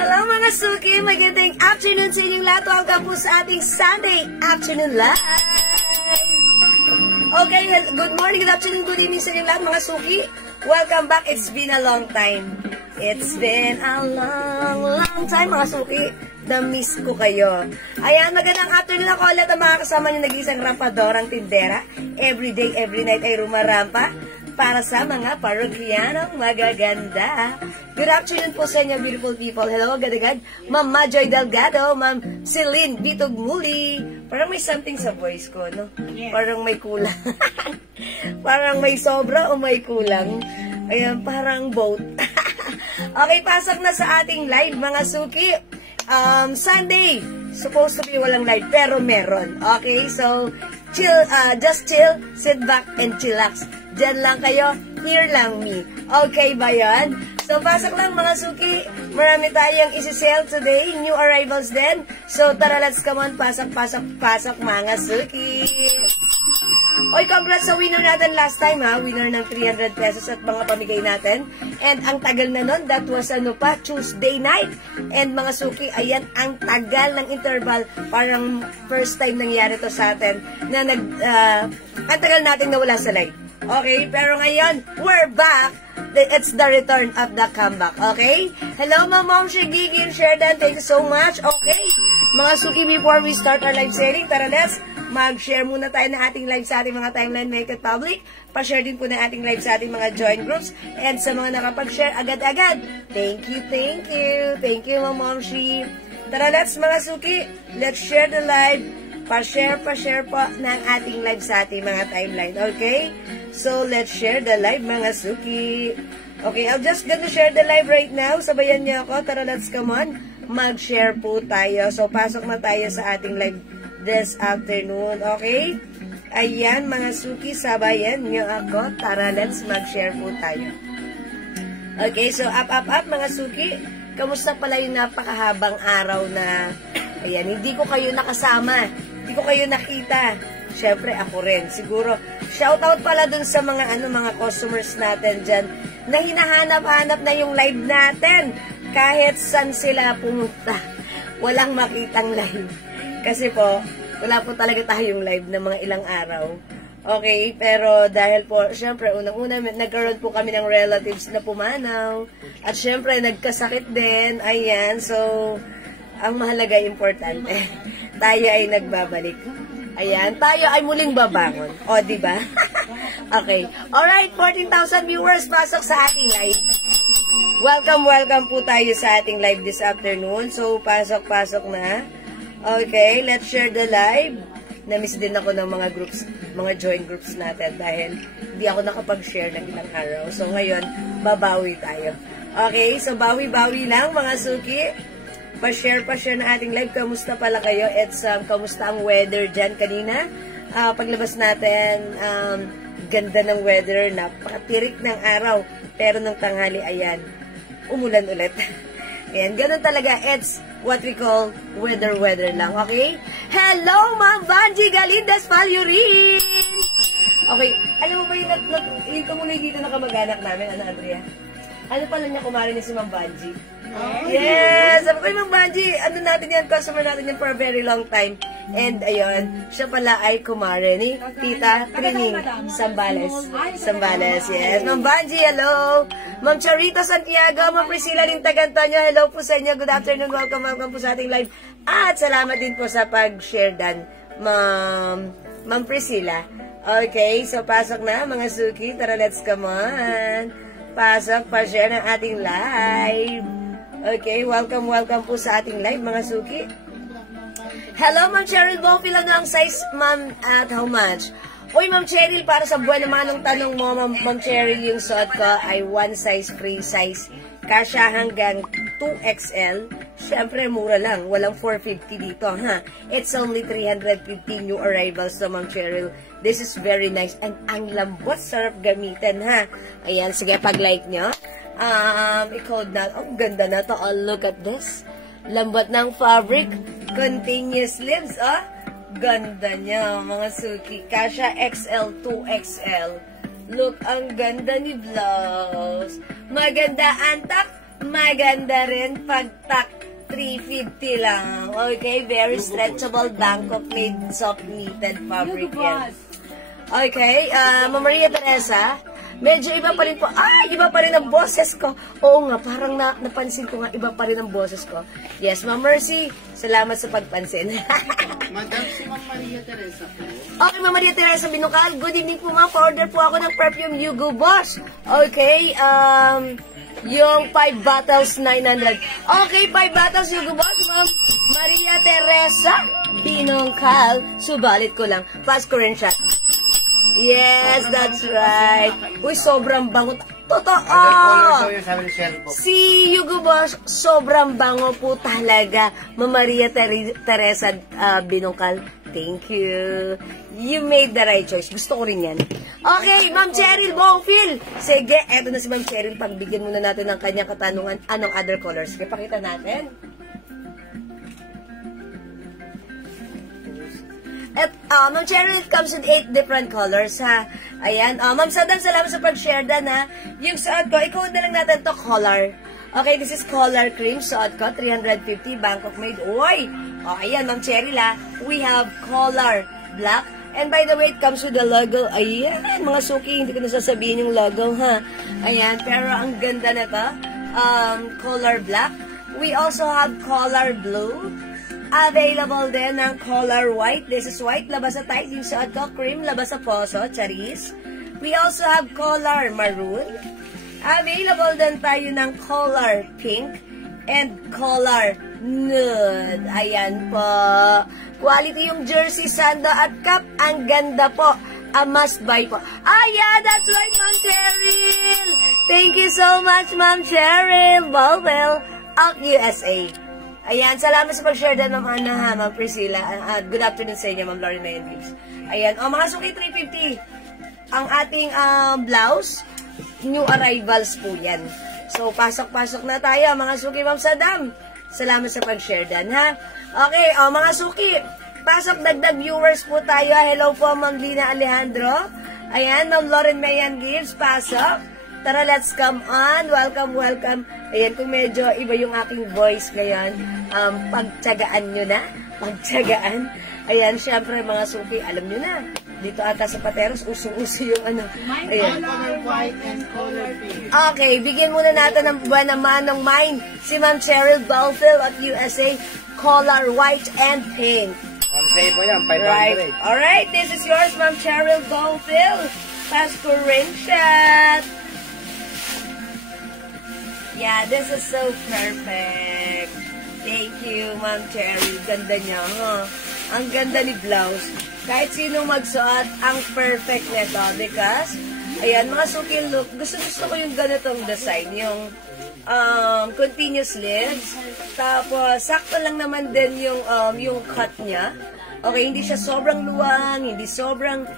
Hello mga suki! Magandang afternoon sa inyong lahat. Welcome po sa ating Sunday afternoon live. Okay, good morning, good afternoon, good evening sa inyong lahat mga suki. Welcome back. It's been a long time. It's been a long time mga suki. Na-miss ko kayo. Ayan, magandang afternoon ako ulit ang mga kasama nyo nag-isang rampadorang tindera. Every day, every night ay rumarampa para sa mga parokyanong magaganda. Good afternoon po sa inyo, beautiful people. Hello, agad-agad. Ma'am Majoy Delgado, Ma'am Celine Bitog Muli. Parang may something sa voice ko, no? Yes. Parang may kulang. Parang may sobra o may kulang. Ayan, parang both. Okay, pasok na sa ating live, mga suki. Sunday, supposed to be walang live, pero meron. Okay, so, chill, just chill, sit back, and chillax. Diyan lang kayo, here lang me. Okay ba yan? So, pasok lang mga suki. Marami tayong isi-sell today. New arrivals din. So, tara, let's come on. Pasok, pasok, pasok mga suki. Oy, congrats sa winner natin last time, ha? Winner ng 300 pesos at mga pamigay natin. And ang tagal na nun, that was ano pa, Tuesday night. And mga suki, ayan, ang tagal ng interval. Parang first time nangyari to sa atin na ang tagal natin nawala sa live. Okay, pero ngayon, we're back. It's the return of the comeback, okay? Hello, Ma'am Shigigin, Sheridan, thank you so much. Okay, mga suki, before we start our live selling, tara, let's mag-share muna tayo ng ating live sa ating mga timeline, make it public. Pa-share din po ng ating live sa ating mga join groups. And sa mga nakapag-share agad-agad, thank you, thank you. Thank you, Ma'am Shi. Tara, let's mga suki, let's share the live. Pa-share po ng ating live sa ating mga timeline, okay? So, let's share the live, mga suki. Okay, I'm just gonna share the live right now. Sabayan niyo ako. Tara, let's come on. Mag-share po tayo. So, pasok na tayo sa ating live this afternoon, okay? Ayan, mga suki, sabayan niyo ako. Tara, let's mag-share po tayo. Okay, so, up, mga suki. Kamusta pala yung napakahabang araw na, ayan, hindi ko kayo nakasama. Hindi ko kayo nakita. Siyempre, ako rin. Siguro, shoutout pala dun sa mga, mga customers natin dyan na hinahanap-hanap na yung live natin. Kahit saan sila pumunta. Walang makitang live. Kasi po, wala po talaga tayong live na mga ilang araw. Okay, pero dahil po, siyempre, unang-una, nagkaroon po kami ng relatives na pumanaw. At siyempre, nagkasakit din. Ayan, so, ang mahalaga, importante, tayo ay nagbabalik. Ayan, tayo ay muling babangon. O, diba? Okay. Alright, 14,000 viewers, pasok sa ating live. Welcome po tayo sa ating live this afternoon. So, pasok na. Okay, let's share the live. Na-miss din ako ng mga groups, mga join groups natin dahil hindi ako nakapag-share ng ilang araw. So, ngayon, babawi tayo. Okay, so bawi-bawi lang mga suki. Pa-share na ating live. Kamusta pala kayo? It's, kamusta ang weather dyan kanina? Paglabas natin, ganda ng weather, napakatirik ng araw. Pero nung tanghali, ayan, umulan ulit. Ayan, ganun talaga. It's what we call weather lang, okay? Hello, Ma'am Banji Galindas Palyurin! Okay, alam mo ba yung tumuloy dito na kamag-anak namin, Andrea? Ano pala niya, kumari niya si Ma'am Banji? Yes! Sabi ko, Ma'am Banji, ano natin yan, customer natin yan for a very long time. And, ayun, siya pala ay kumare ni Tita Trining Sambales, yes. Ma'am Banji, hello! Ma'am Charita Santiago, Ma'am Priscilla Lintagantonio, hello po sa inyo. Good afternoon, welcome po sa ating live. At salamat din po sa pag-share dan, Ma'am Priscilla. Okay, so pasok na, mga suki. Tara, let's come on. Pasok, pa-share ng ating live. Okay, welcome po sa ating live, mga suki. Hello, Ma'am Cheryl Bofil, ano ang size, Ma'am, at how much? Uy, Ma'am Cheryl, para sa buwan naman ang tanong mo, Ma'am Cheryl, yung suot ko ay one size, free size. Kasya hanggang 2XL. Siyempre, mura lang. Walang 450 dito, ha? It's only 350 new arrivals to Ma'am Cheryl. This is very nice. And ang lambot, sarap gamitin, ha? Ayan, sige, pag-like nyo. I-code na. Oh, ganda na to. Oh, look at this. Lambot ng fabric. Continuous sleeves, oh. Ganda niya, mga suki. Kasha XL, 2XL. Look, ang ganda ni blouse. Maganda, antak. Maganda rin pagtak 350 lang. Okay, very stretchable Bangkok made soft knitted fabric yan. Okay, Ma'am Maria Teresa, medyo iba pa rin po. Iba pa rin ang boses ko. Oo nga, parang napansin ko nga, iba pa rin ang boses ko. Yes, Ma'am Mercy, salamat sa pagpansin. Madam, si Ma'am Maria Teresa po. Okay, Ma'am Maria Teresa Binukal, good evening po ma'am. Pa-order po ako ng perfume Hugo Boss. Okay, yung 5 bottles, 900. Okay, 5 bottles Hugo Boss, Ma'am Maria Teresa Binukal. Subalit ko lang. Fast current shot. Yes, that's right. Uy, sobrang bango. Totoo! Si Hugo Boss, sobrang bango po talaga. Ma'am Maria Teresa Binukal, thank you. You made the right choice. Gusto ko rin yan. Okay, Ma'am Cheryl Bongfil. Sige, eto na si Ma'am Cheryl. Pagbigyan muna natin ng kanyang katanungan. Anong other colors? Sige, pakita natin. At, Ma'am Cheryl, it comes with 8 different colors, ha? Ayan. Ma'am Sadan, salamat sa pag-share dan, ha? Yung suot ko, ikuha na lang natin to color. Okay, this is color cream. Suot ko, 350, Bangkok made. Uy! Ayan, Ma'am Cheryl, ha? We have color black. And by the way, it comes with the logo. Ayan, mga suki, hindi ko nasasabihin yung logo, ha? Ayan, pero ang ganda na to. Color black. We also have color blue. Available din ng color white. This is white, labas sa tight. Yung suot ko, cream, labas sa poso, charis. We also have color maroon. Available din tayo ng color pink and color nude. Ayan po. Quality yung jersey, sando at cap. Ang ganda po. A must buy po. Yeah, that's right, Ma'am Cheryl. Thank you so much, Ma'am Cheryl. Bowell of USA. Ayan, salamat sa pag-share din, Ma'am Ana, ha, Ma'am Priscilla. Good afternoon sa inyo, Ma'am Lorena and Gibbs. Ayan, mga suki 350. Ang ating blouse, new arrivals po yan. So, pasok-pasok na tayo, mga suki, Ma'am Sadam. Salamat sa pag-share din, ha. Okay, mga suki, pasok dagdag viewers po tayo. Hello po, Ma'am Lina Alejandro. Ayan, Ma'am Lauren Mayan Gibbs, pasok. Tara, let's come on. Welcome, welcome. Ayan, kung medyo iba yung aking voice ngayon, pagtsagaan nyo na. Pagtsagaan. Ayan, syempre mga suki, alam nyo na. Dito ata sa Pateros, usong-uso yung ano. Ayan. Color white and color pink. Okay, bigyan muna natin ng buwan naman ng mine. Si Ma'am Cheryl Balfield at USA, color white and pink. Ang save mo yan, 500. Right. Alright, this is yours, Ma'am Cheryl Balfield. Fast current shot. Yeah, this is so perfect. Thank you, Ma'am Cherry. Ganda niya, huh? Ang ganda ni blouse. Kahit sino magsuot, ang perfect nito. Because, ayan, mga suki look. Gusto ko yung ganitong design. Yung continuous sleeves. Tapos, sakto lang naman din yung cut niya. Okay, hindi siya sobrang luwang, hindi sobrang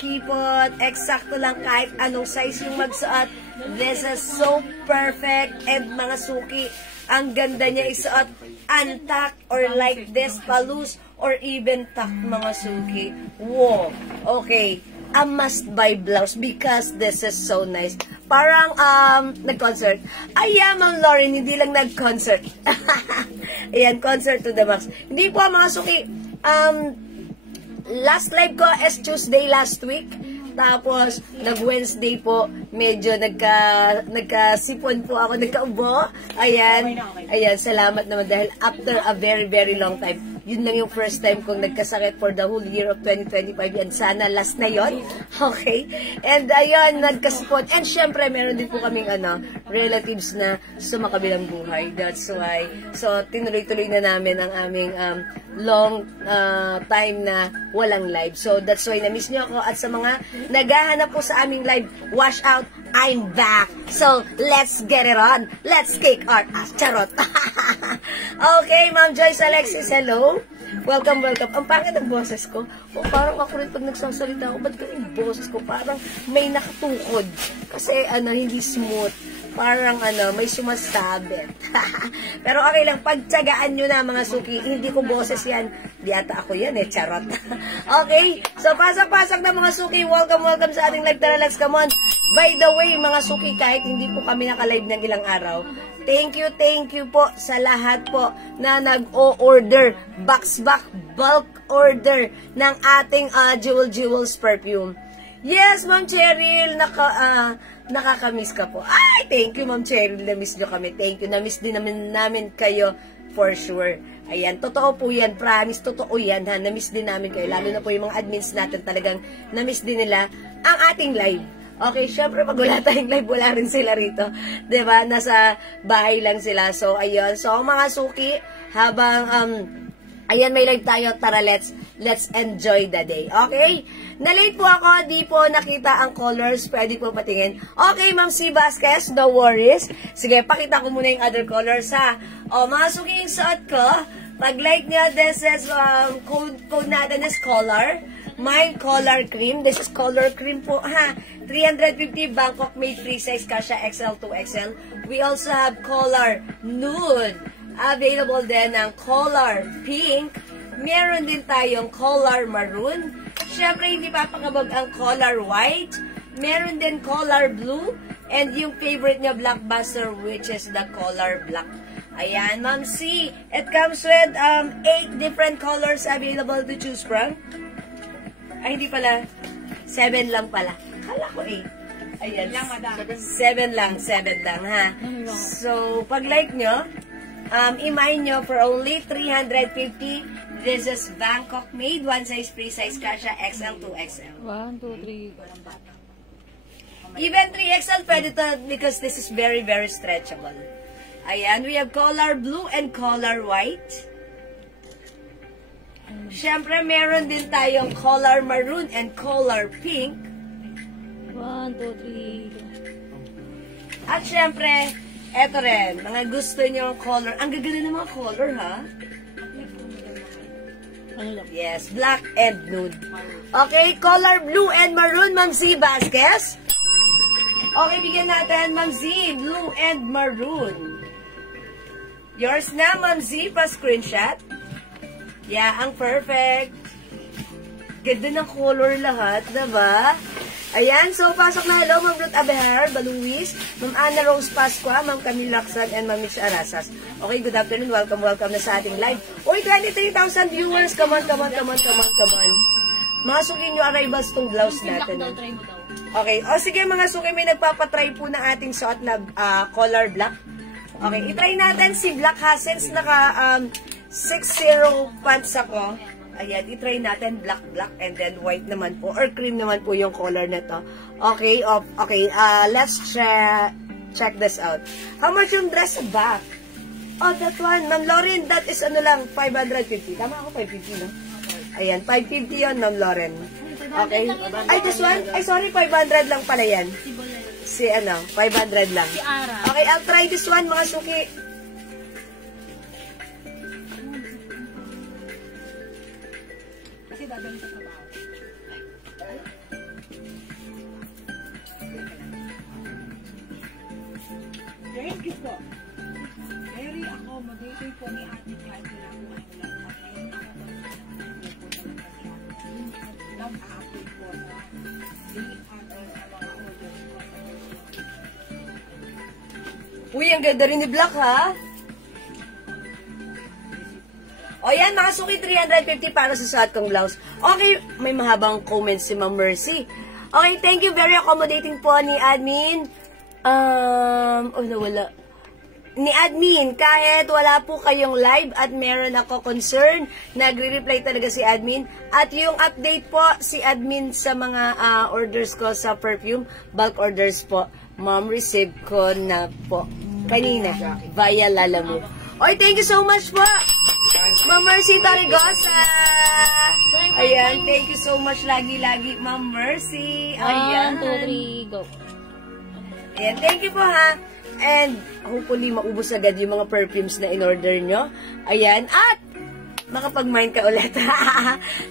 kipot. Eksakto lang kahit anong size yung magsuot. This is so perfect. And mga suki, ang ganda niya isuot untuck or like this, palus, or even tuck, mga suki. Wow. Okay. A must-buy blouse because this is so nice. Parang, nag-concert. Ayan, Ma'am Lauren, hindi lang nag-concert. Ayan, concert to the max. Hindi po, mga suki. Last live ko is Tuesday last week. Tapos, nag-Wednesday po, medyo nagkasipon po ako, nagkaubo. Ayan, ayan, salamat naman dahil after a very, very long time, yun lang yung first time kong nagkasakit for the whole year of 2025. And sana last na yon. Okay? And ayun, nagkasipon. And syempre, meron din po kaming relatives na sumakabilang buhay. That's why. So, tinuloy-tuloy na namin ang aming long time na walang live. So, that's why na-miss niyo ako. At sa mga naghahanap po sa aming live, wash out, I'm back. So, let's get it on. Let's kick our ass. Charot. Okay, Ma'am Joyce Alexis, hello. Welcome, welcome. Ang pangit ng boses ko. O, parang ako rin pag nagsasalita ako, ba't ko yung boses ko? Parang may nakatukod. Kasi, hindi smooth. Parang, may sumasabit. Pero okay lang, pagtsagaan nyo na, mga suki. Hindi ko boses yan. Di ata ako yan, charot. Okay, so pasak-pasak na mga suki. Welcome, welcome sa ating live. Tara, let's come on. By the way, mga suki, kahit hindi po kami nakalive ng ilang araw, thank you po sa lahat po na nag-o-order, bulk order ng ating Jewels perfume. Yes, Ma'am Cheryl, nakakamiss ka po. Ay, thank you, Ma'am Cheryl, na-miss nyo kami. Thank you, na-miss din namin kayo for sure. Ayan, totoo po yan, promise, totoo yan, ha, na-miss din namin kayo. Lalo na po yung mga admins natin talagang na-miss din nila ang ating live. Okay, syempre pag wala tayong live, wala rin sila rito. Diba? Nasa bahay lang sila. So, ayun. So, mga suki, habang, ayan, may live tayo. Tara, let's enjoy the day. Okay? Na-late po ako. Di po nakita ang colors. Pwede po patingin. Okay, Ma'am C. Vasquez, no worries. Sige, pakita ko muna yung other colors, ha. O, mga suki, yung suot ko. Pag-like nyo, this is, code natin is color. Mine, color cream. This is color cream po, ha. 350 Bangkok made free size, kasha XL to XL. We also have color nude. Available din ng color pink. Meron din tayong color maroon. Siyempre, hindi papakabog ang color white. Meron din color blue. And yung favorite niya, blockbuster, which is the color black. Ayan, Ma'am C. It comes with 8 different colors available to choose from. Ay, hindi pala. 7 lang pala. Kala ko 8. Ayan. 7 lang, ha. So, pag-like nyo, i-mine nyo for only 350. This is Bangkok made. One size, free size, kasha XL to XL. 1, 2, 3. Even 3XL pwede to because this is very, very stretchable. Ayan. We have color blue and color white. Siyempre, meron din tayong color maroon and color pink. 1, 2, 3. At siyempre, eto rin, mga gusto nyo color. Ang gaganda ng mga color, ha? Ano lang? Yes, black and nude. Okay, color blue and maroon, Ma'am Z Vasquez. Okay, bigyan natin, Ma'am Z, blue and maroon. Yours na, Ma'am Z, pa-screenshot. Yeah, ang perfect. Ganda ng color lahat, diba? Ayan, so pasok na. Hello, Ma'am Ruth Abejar, Baluwis, Ma'am Ana Rose Pascua, Ma'am Camille Laksan, and Ma'am Mitch Arasas. Okay, good afternoon. Welcome na sa ating live. Uy, 23,000 viewers. Come on. Mga suki nyo arrivals tong blouse natin. Okay, o sige mga suki, may nagpapatry po ng ating suot na color black. Okay, itry natin si Black ha, since naka 6-0 pants ako. Ayan, itry natin black and then white naman po or cream naman po yung color na to. Okay, let's check this out. How much yung dress back? Oh, that one, Ma'am Lauren, that is ano lang, 550. Tama ako, 550, no? Ayan, 550 yun, Ma'am Lauren. Okay. Ay, this one? Ay, sorry, 500 lang pala yan. Si ano, 500 lang. Okay, I'll try this one, mga suki. Thank you po. Very accommodating po ni Ate Kat. Nag-a-update po sa mga orders po. Uy, ang ganda rin ni Black, ha? O yan, mga suki, 350 para sa suot kong blouse. Okay, may mahabang comments si Ma'am Mercy. Okay, thank you. Very accommodating po ni admin. Nawala. Ni admin, kahit wala po kayong live at meron ako concern, nagre-reply talaga si admin. At yung update po, si admin sa mga orders ko sa perfume, bulk orders po, ma'am, receive ko na po kanina via Lalamove. Oy, thank you so much po, Ma'am Mercy Tarigosa. Ayan, thank you so much lagi-lagi, Ma'am Mercy. Ayan. 1, 2, 3, go. Ayan, thank you po ha. And hopefully maubos agad yung mga perfumes na in-order nyo. Ayan, at makapag-mine ka ulit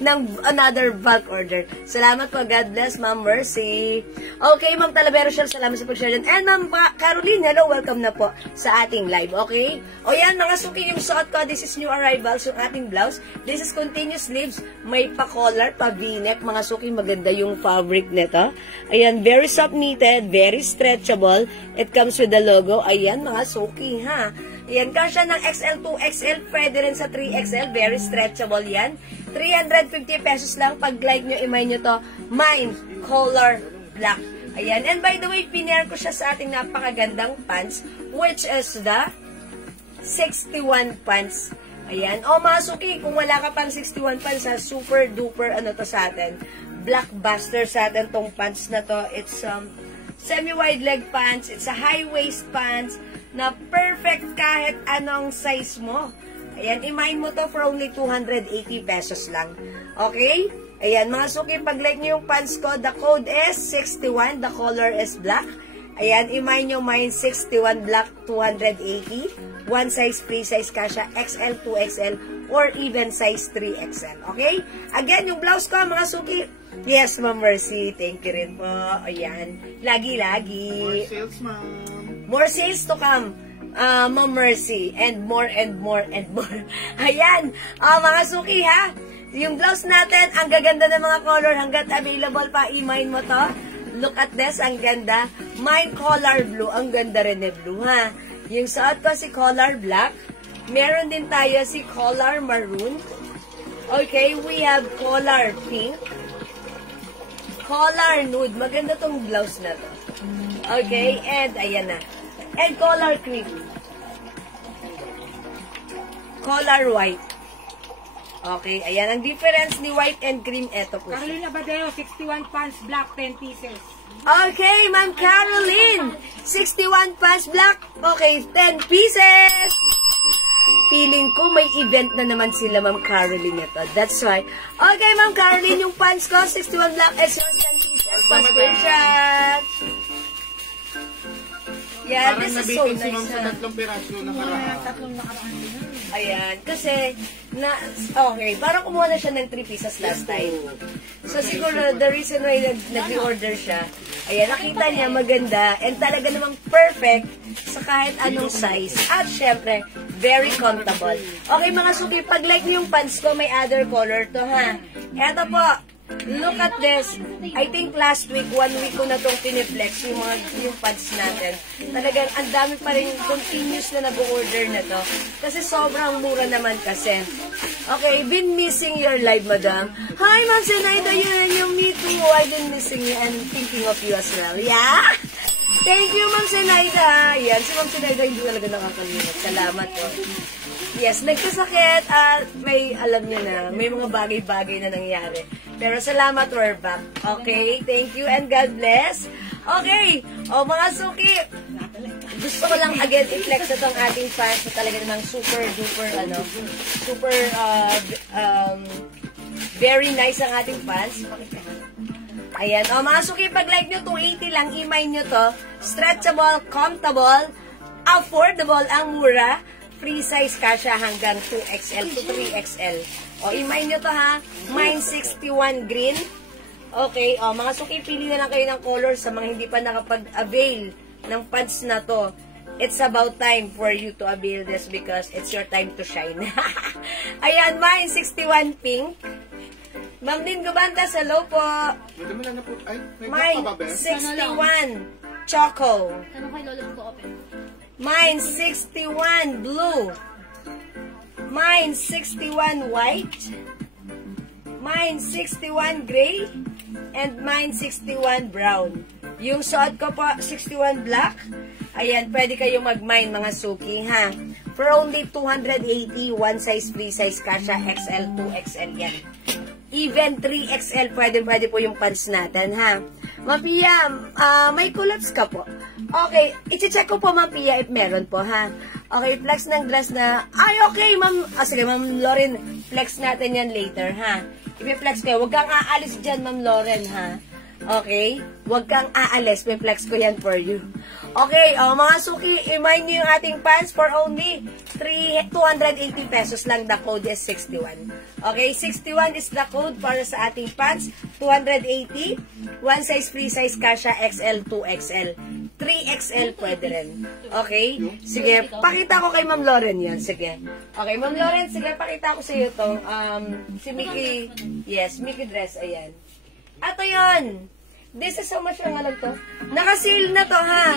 ng another bulk order. Salamat po. God bless, Ma'am Mercy. Okay, Ma'am Talavera Shell, salamat sa pag-share dyan. And Ma'am Caroline, hello, welcome na po sa ating live, okay? O yan, mga suki, yung suot ko, this is new arrivals, yung ating blouse. This is continuous sleeves, may pa-collar, pa-v-neck. Mga suki, maganda yung fabric nito. Ayan, very soft knitted, very stretchable. It comes with the logo. Ayan, mga suki, ha? Ayan, kasya ng XL, 2XL, pwede rin sa 3XL, very stretchable yan. 350 pesos lang, pag like nyo, imay nyo to, mine, color, black. Ayan, and by the way, pinair ko siya sa ating napakagandang pants, which is the 61 pants. Ayan, o mga suki, kung wala ka pang 61 pants, ha, super duper, ano to sa atin, blockbuster sa atin tong pants na to. It's semi-wide leg pants, it's a high-waist pants, na perfect kahit anong size mo. Ayan, i-mine mo to for only 280 pesos lang. Okay? Ayan, mga suki, pag like nyo yung pants ko, the code is 61, the color is black. Ayan, i-mine nyo mine 61 black, 280. One size, free size kasha, XL, 2XL, or even size 3XL. Okay? Again, yung blouse ko, mga suki, yes, Ma'am Mercy, thank you rin po. Ayan, lagi-lagi. More sales, ma'am. More sales to come, Ma'am Mercy. And more and more and more. Ayan, mga suki ha. Yung blouse natin, ang gaganda ng mga color. Hanggat available pa, i-mine mo to. Look at this, ang ganda. Mine color blue, ang ganda rin ni blue ha. Yung suot ko si color black. Meron din tayo si color maroon. Okay, we have color pink. Color nude. Maganda tong blouse na to. Okay, and ayan na. And color cream. Color white. Okay, ayan. Ang difference ni white and cream, eto po. Carolina Badeo, 61 pants, black, 10 pieces. Okay, Ma'am Caroline. 61 pants black. Okay, 10 pieces. Feeling ko may event na naman sila, Ma'am Caroline, ito. That's why. Okay, Ma'am Caroline, yung pants ko, 61 black, is yours 10 pieces. Pa-screenshot. Yeah, Parang this is so nabitin si nice. ma'am sa tatlong piraso na karaan. Tatlong nakaraan din. Ayan, kasi, okay, parang kumuha na siya ng 3 pieces last time. So, siguro, the reason why nag-reorder siya, ayan, nakita niya maganda, and talaga namang perfect sa kahit anong size. At, syempre, very comfortable. Okay, mga suki, pag like niyo yung pants ko, may other color to, ha? Eto po, look at this. I think last week, 1 week ko na itong piniflex yung pants natin. Talagang ang dami pa rin continuous na nag-order na to. Kasi sobrang mura naman kasi. Okay, been missing your live, madam. Hi, Ma'am Zenaida, yun yung me too. I've been missing you and thinking of you as well. Yeah? Thank you, Ma'am Zenaida. Yan, si Ma'am Zenaida hindi talaga nakakalimot. Salamat po. Yes, nagkasakit at may, alam niyo na, may mga bagay-bagay na nangyari. Pero salamat, we're back. Okay, thank you and God bless. Okay, mga suki, gusto ko lang again i-flex itong ating fans na talaga namang super duper, super, very nice ang ating fans. Ayan, mga suki, pag like nyo, 280 lang, i-mine nyo to. Stretchable, comfortable, affordable, ang mura. Free size kasha hanggang 2XL to 3XL. I-mine nyo to ha. Mine 61 green. Okay, mga suki, pili na lang kayo ng color sa mga hindi pa nakapag-avail ng pants na to. It's about time for you to avail this because it's your time to shine. Ayan, mine 61 pink. Ma'am Din Gubantas, hello po. Madami lang na po. Ay, may Mine pa ba, Bes? 61 choco. Ano kay Lolo ko open? Mine 61 blue. Mine 61 white. Mine 61 gray. And mine 61 brown. Yung suot ko po, 61 black. Ayan, pwede kayo mag-mine mga suki, ha? For only 280, one size, free size kasha, XL, 2XL yan. Even 3XL, pwede po yung pants natin, ha? Ma'am Pia, may collapse ka po. Okay, i-check ko po, Ma'am Pia, if meron po, ha? Okay, flex ng dress na, ay, okay, Ma'am, sige, Ma'am Lauren, flex natin yan later, ha? I-flex kayo, huwag kang aalis dyan, Ma'am Lauren, ha? Okay? Huwag kang aalis. May flex ko yan for you. Okay, mga suki, i-mind nyo yung ating pants for only 280 pesos lang. The code is 61. Okay, 61 is the code para sa ating pants. 280. One size, free size, kasha XL, 2XL. 3XL pwede rin. Okay? Sige, pakita ko kay Ma'am Lauren yan. Sige. Okay, Ma'am Lauren, sige, pakita ko sa iyo itong si Mickey, yes, Mickey dress, ayan. Ato yun. This is how much yung ano to? Naka-sale na to, ha?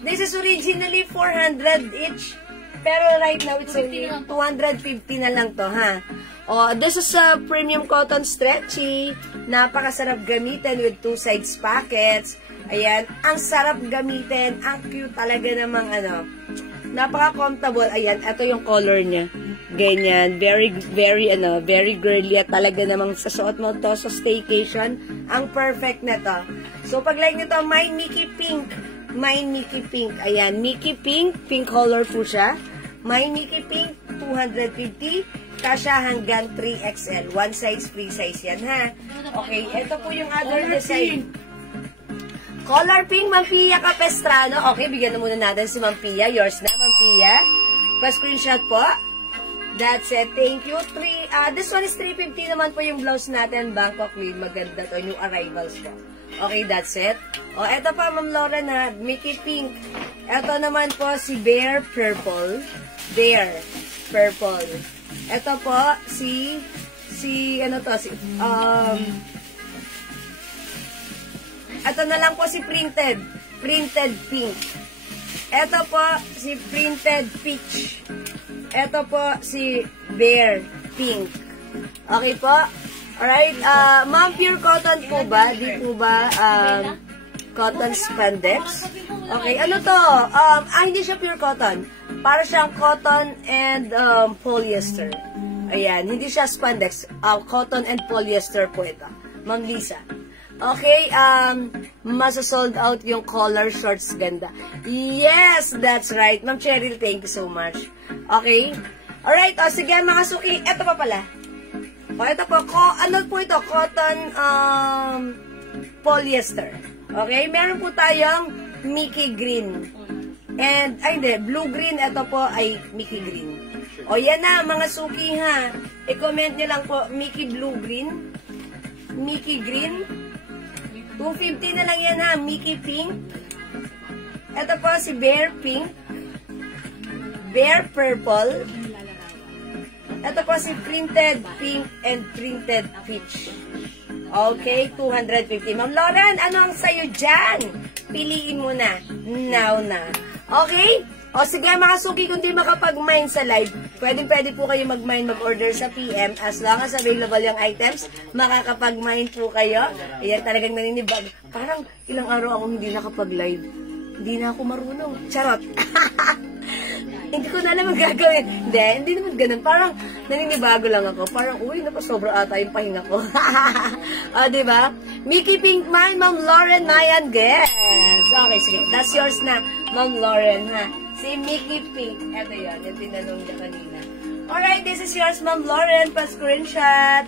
This is originally 400 each. Pero right now, it's only 250 na lang to, ha? Oh, this is a premium cotton stretchy. Napakasarap gamitin with two sides pockets. Ayan, ang sarap gamitin. Ang cute talaga namang ano. Napaka-comfortable. Ayan, ito yung color niya. Ganyan. Very girly at talaga namang sa suot mo to sa staycation. Ang perfect na to. So, pag like nyo to, my Mickey Pink. My Mickey Pink. Ayan, Mickey Pink. Pink color po siya. My Mickey Pink, 250. Kasha hanggang 3XL. One size, free size yan, ha? Okay, ito po yung other design. Color pink, Ma'am Pia Capestrano. Okay, bigyan na muna natin si Ma'am Pia. Yours na, Ma'am Pia. Pa-screenshot po. That's it. Thank you. This one is 350 naman po yung blouse natin. Bangkok Queen. Maganda to. New arrivals po. Okay, that's it. O, eto pa, Ma'am Lauren, ha. Mickey Pink. Eto naman po si Bear Purple. Bear Purple. Eto po, ito na lang po si Printed Pink. Ito po si Printed Peach. Ito po si Bear Pink. Okay po? Alright, ma'am, pure cotton po ba? Di po ba cotton spandex? Okay, ano to? Hindi siya pure cotton. Para siyang cotton and polyester. Ayan, hindi siya spandex. Cotton and polyester po ito. Ma'am Lisa. Okay, masa-sold out yung collar shorts, ganda. Yes, that's right. Ma'am Cheryl, thank you so much. Okay? Alright, sige mga suki, eto pa pala. Ito po, ano po ito? Cotton, polyester. Okay, meron po tayong Mickey Green. And, hindi, blue-green, ito po ay Mickey Green. O, yan na, mga suki ha. I-comment nyo lang po, Mickey Blue-Green. Mickey Green. 250 na lang yan ha, Mickey Pink. Ito po si Bear Pink. Bear Purple. Ito po si Printed Pink and Printed Peach. Okay, 250. Ma'am Lauren, ano ang sayo dyan? Piliin mo na. Now na. Okay? O sige mga suki, kung di makapag-mine sa live, pwede po kayo mag-mine, mag-order sa PM. As long as available yung items, makakapag-mine po kayo. Ayan, talagang naninibag. Parang ilang araw akong hindi nakapag-live. Hindi na ako marunong. Charot. Hindi ko na naman gagawin. Hindi naman ganun. Parang naninibago lang ako. Parang, uy, napasobra ata yung pahinga ko. O, diba? Mickey Pink Mine, Ma'am Lauren Nayan Guess. Okay, sige. That's yours na, Ma'am Lauren, ha? Si Mickey Pink. Ito yun. Yung tinanong niya kanina. Alright, this is yours, Ma'am Lauren. Pa-screenshot.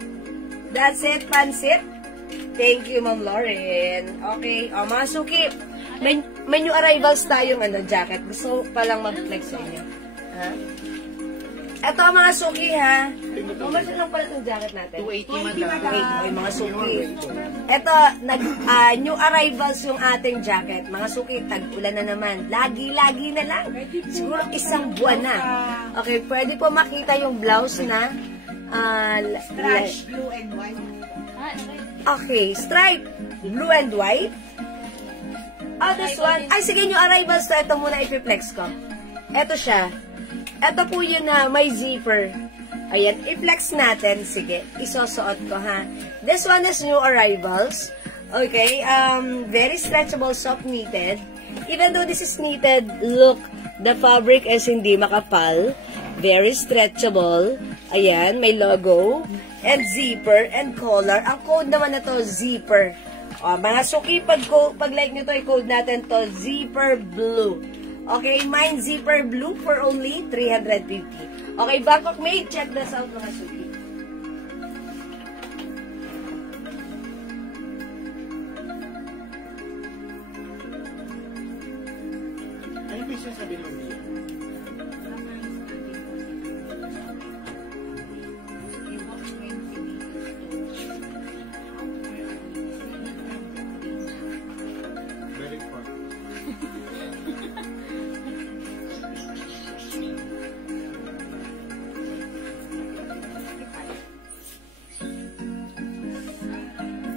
That's it, pansit. Thank you, Ma'am Lauren. Okay. O, mga suki. May new arrivals tayong jacket. Gusto ko palang mag-flex sa inyo. Ha? Ito, mga suki, ha? Much lang pala itong jacket natin. 280 madam. Okay, mga suki. Ito, new arrivals yung ating jacket. Mga suki, tag-ulan na naman. Lagi na lang. Siguro isang buwan na. Okay, pwede po makita yung blouse na Stripe, blue and white. okay, stripe, blue and white. Oh, this one. Ay, sige, new arrivals to. Ito muna i-flex ko. Ito siya. Ito po yun na may zipper. Ayan, i-flex natin. Sige, isusuot ko, ha. This one is new arrivals. Okay, very stretchable, soft knitted. Even though this is knitted, look, the fabric is hindi makapal. Very stretchable. Ayan, may logo. And zipper and collar. Ang code naman na to, zipper. O, mga suki, pag like nyo to, i-code natin to, zipper blue. Okay, mine zipper blue for only 350. Okay, Bangkok Made, check this out mga suki.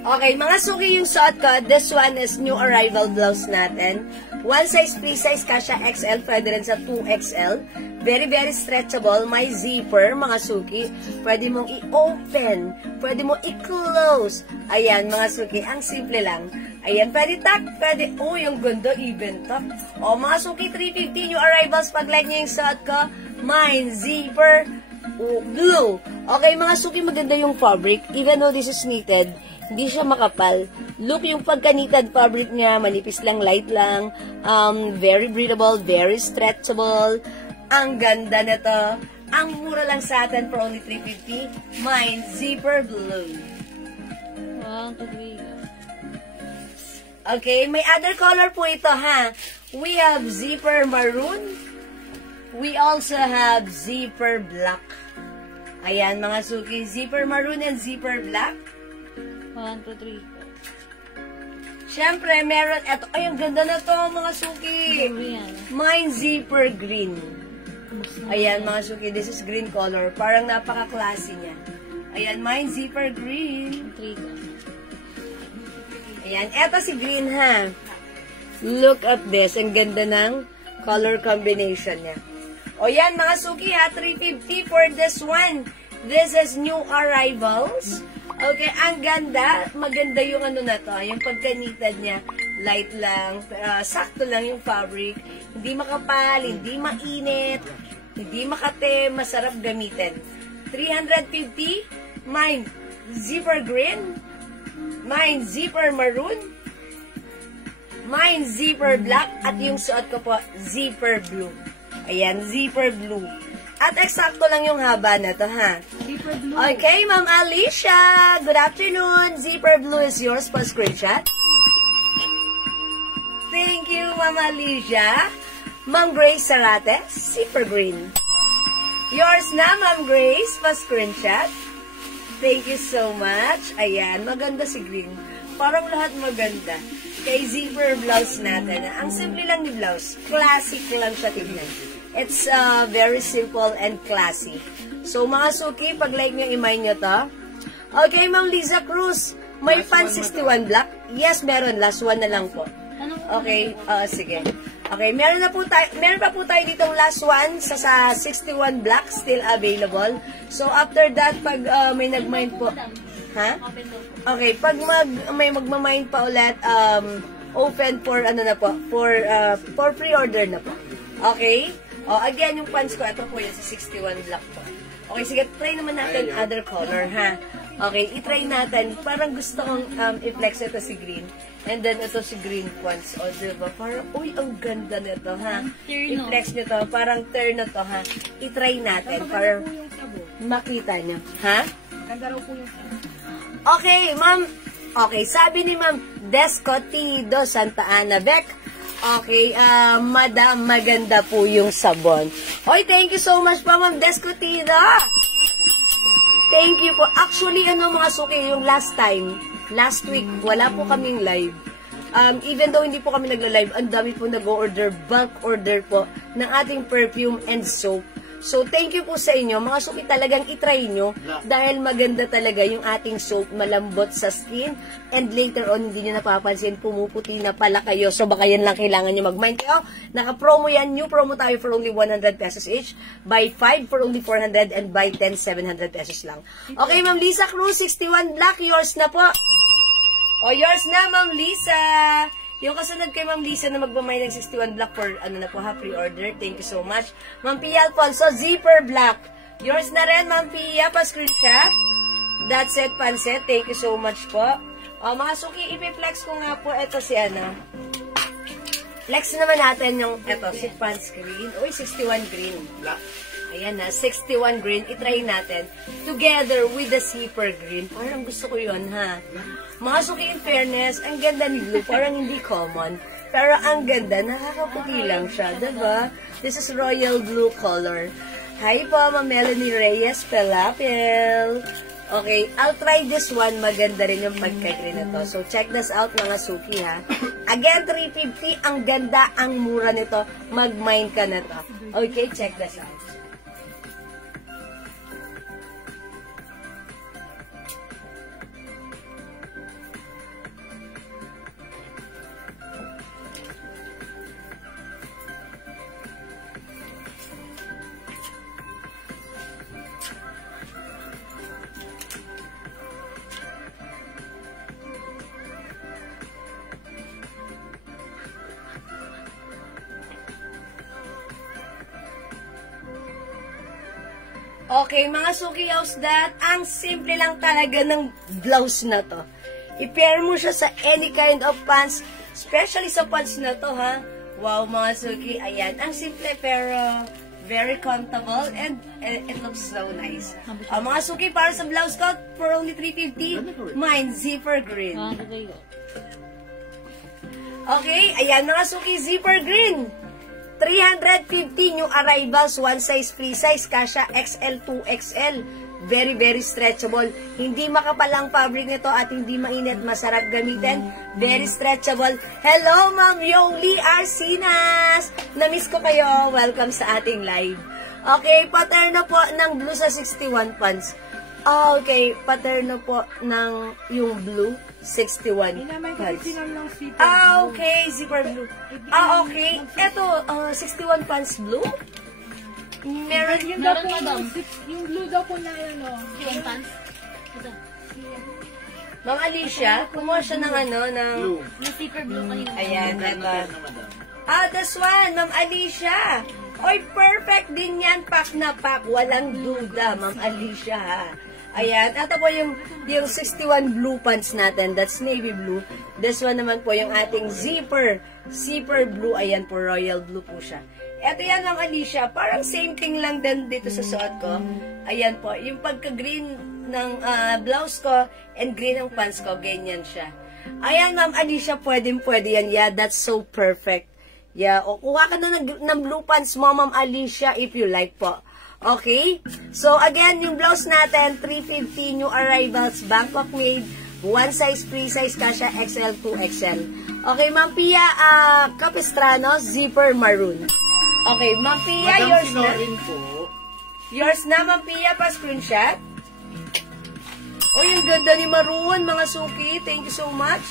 Okay, mga suki yung suot ko. This one is new arrival blouse natin. One size, free size, kasha XL. Pwede rin sa 2XL. Very, very stretchable. May zipper, mga suki. Pwede mong i-open. Pwede mong i-close. Ayan, mga suki. Ang simple lang. Ayan, pwede tuck. Pwede, yung ganda, even tuck. O, mga suki, 350 new arrivals. Pag like nyo yung suot ko, mine, zipper, blue. Okay, mga suki, maganda yung fabric. Even though this is knitted, hindi siya makapal. Look yung pagka-knitted fabric niya, manipis lang, light lang, very breathable, very stretchable. Ang ganda nito. Ang mura lang sa atin for only 350. Mine, zipper blue. 1, 2, 3. Okay, may other color po ito, ha? We have zipper maroon. We also have zipper black. Ayan, mga suki, zipper maroon and zipper black. 1, 2, 3. Siyempre, meron, eto, ay, ang ganda na to, mga suki. Mine, zipper green. Ayan, mga suki, this is green color. Parang napaka-classy niya. Ayan, mine, zipper green. 3. Ayan, eto si green, ha. Look at this, ang ganda ng color combination niya. O yan, mga suki, ha, 350 for this one. This is new arrivals. Okay, ang ganda. Maganda yung ano na to, yung pagka-knitted niya. Light lang, sakto lang yung fabric. Hindi makapal, hindi mainit, hindi makate, masarap gamitin. 350, mine, zipper green, mine, zipper maroon, mine, zipper black, at yung suot ko po, zipper blue. Ayan, zipper blue. At eksakto lang yung haba na to, ha? Zipper blue. Okay, Ma'am Alicia. Good afternoon. Zipper blue is yours for screenshot. Thank you, Ma'am Alicia. Ma'am Grace Sarate, zipper green. Yours na, Ma'am Grace, for screenshot. Thank you so much. Ayan, maganda si green. Parang lahat maganda. Kay zipper blouse natin. Ang simple lang ni blouse. Classic lang siya tignan. It's very simple and classy. So, mga suki, pag like nyo, imay nyo to. Okay, Ma'am Liza Cruz. May pan 61 black? Yes, meron. Last one na lang po. Okay, sige. Okay, meron pa po tayo ditong last one sa 61 black, still available. So, after that, pag may nag-mind po, ha? Okay, pag may magmamind pa ulit, open for, ano na po, for pre-order na po. Okay? Again, yung pants ko, ito po yan sa 61 black po. Okay, sige, try naman natin other color, ha? Okay, itry natin. Parang gusto kong i-flex ito si green. And then, ito si green pants. O, diba? Parang, uy, ang ganda nito, ha? I-flex nito. Parang turn na to, ha? Itry natin. Para makita nyo. Ha? Ganda raw po yung sabo. Okay, ma'am. Okay, sabi ni Ma'am Descotido Santa Ana Beck. Okay, madam, maganda po yung sabon. Hoy, thank you so much po, Ma'am Descotido. Thank you po. Actually, mga suki, yung last week, wala po kaming live. Even though hindi po kami nagla-live, ang dami po nag-order, bulk order po, ng ating perfume and soap. So, thank you po sa inyo. Mga suki, talagang itry nyo dahil maganda talaga yung ating soap, malambot sa skin. And later on, hindi nyo napapansin, pumuputi na pala kayo. So, baka yan lang kailangan nyo mag-mind kayo. Naka-promo yan. New promo tayo for only 100 pesos each. Buy 5 for only 400 and buy 10, 700 pesos lang. Okay, Ma'am Lisa Cruz, 61 black. Yours na po. O, yours na, Ma'am Lisa. Yung kasunod kay Ma'am Lisa na magmamay ng 61 black for, pre-order. Thank you so much. Ma'am Pia Alfonso, zipper black. Yours na rin, Ma'am Pia, pa-screenshot. That's it, panset. Thank you so much po. O, mga suki, ipiflex ko nga po. Ito si Flex naman natin yung, si pants green. Uy, 61 green. Black. Ayan na, 61 green. I-try natin. Together with the zipper green. Parang gusto ko yun, ha? Mga suki, in fairness, ang ganda ni blue. Parang hindi common. Pero ang ganda, nakakaputi lang siya. Diba? This is royal blue color. Hi po, Ma'am Melanie Reyes Pelapel. Okay, I'll try this one. Maganda rin yung pagka-green na to. So, check this out, mga suki, ha? Again, 350. Ang ganda, ang mura nito. Mag-mind ka na to. Okay, check this out. Okay, mga suki, how's that? Ang simple lang talaga ng blouse na to. I-pair mo siya sa any kind of pants, especially sa pants na to, ha? Wow, mga suki, ayan. Ang simple pero very comfortable and it looks so nice. Mga suki, para sa blouse ko, for only 350, mine, zipper green. 123. Okay, ayan mga suki, zipper green. 350 new arrivals, one size, free size, kasha XL, 2XL. Very, very stretchable. Hindi makapal ang fabric nito at hindi mainit. Masarap gamitin. Very stretchable. Hello, Ma'am Yoli Arsinas! Na-miss ko kayo. Welcome sa ating live. Okay, pattern na po ng blue sa 61 pants. Okay, pattern na po ng yung blue 61 Naman ko pants. sinang lang si Okay, zipper blue. Okay. Ito, 61 pants blue. Meron Yung daw Meron po, pa daw. yung blue daw po na ano. Yung pants. Ito. Ma'am Alicia, kumuha siya ng ano, ng... Blue. Yung zipper blue kanina. Ayan, Pair ito. na pair na, madam. This one, Ma'am Alicia. Oy, perfect din yan, pack na pack. Walang duda, Ma'am Alicia, ha. Ayan, ito po yung 61 blue pants natin. That's navy blue. This one naman po yung ating zipper blue. Ayan po, royal blue po siya. Ito yan, Ma'am Alicia. Parang same thing lang din dito sa suot ko. Ayan po, yung pagka-green ng blouse ko and green ng pants ko, ganyan siya. Ayan, Ma'am Alicia, pwede yan. Yeah, that's so perfect. Yeah, o kuha ka na ng blue pants mo, Ma'am Alicia, if you like po. Okay? So, again, yung blouse natin, 350 new arrivals, Bangkok made, one size, free size, kasha XL, 2XL. Okay, Ma'am Pia, Capistrano, zipper maroon. Okay, Ma'am Pia, Madam yours na. Sinorin po. Yours na, Ma'am Pia, pa-screenshot. Oh, yung ganda ni maroon, mga suki. Thank you so much.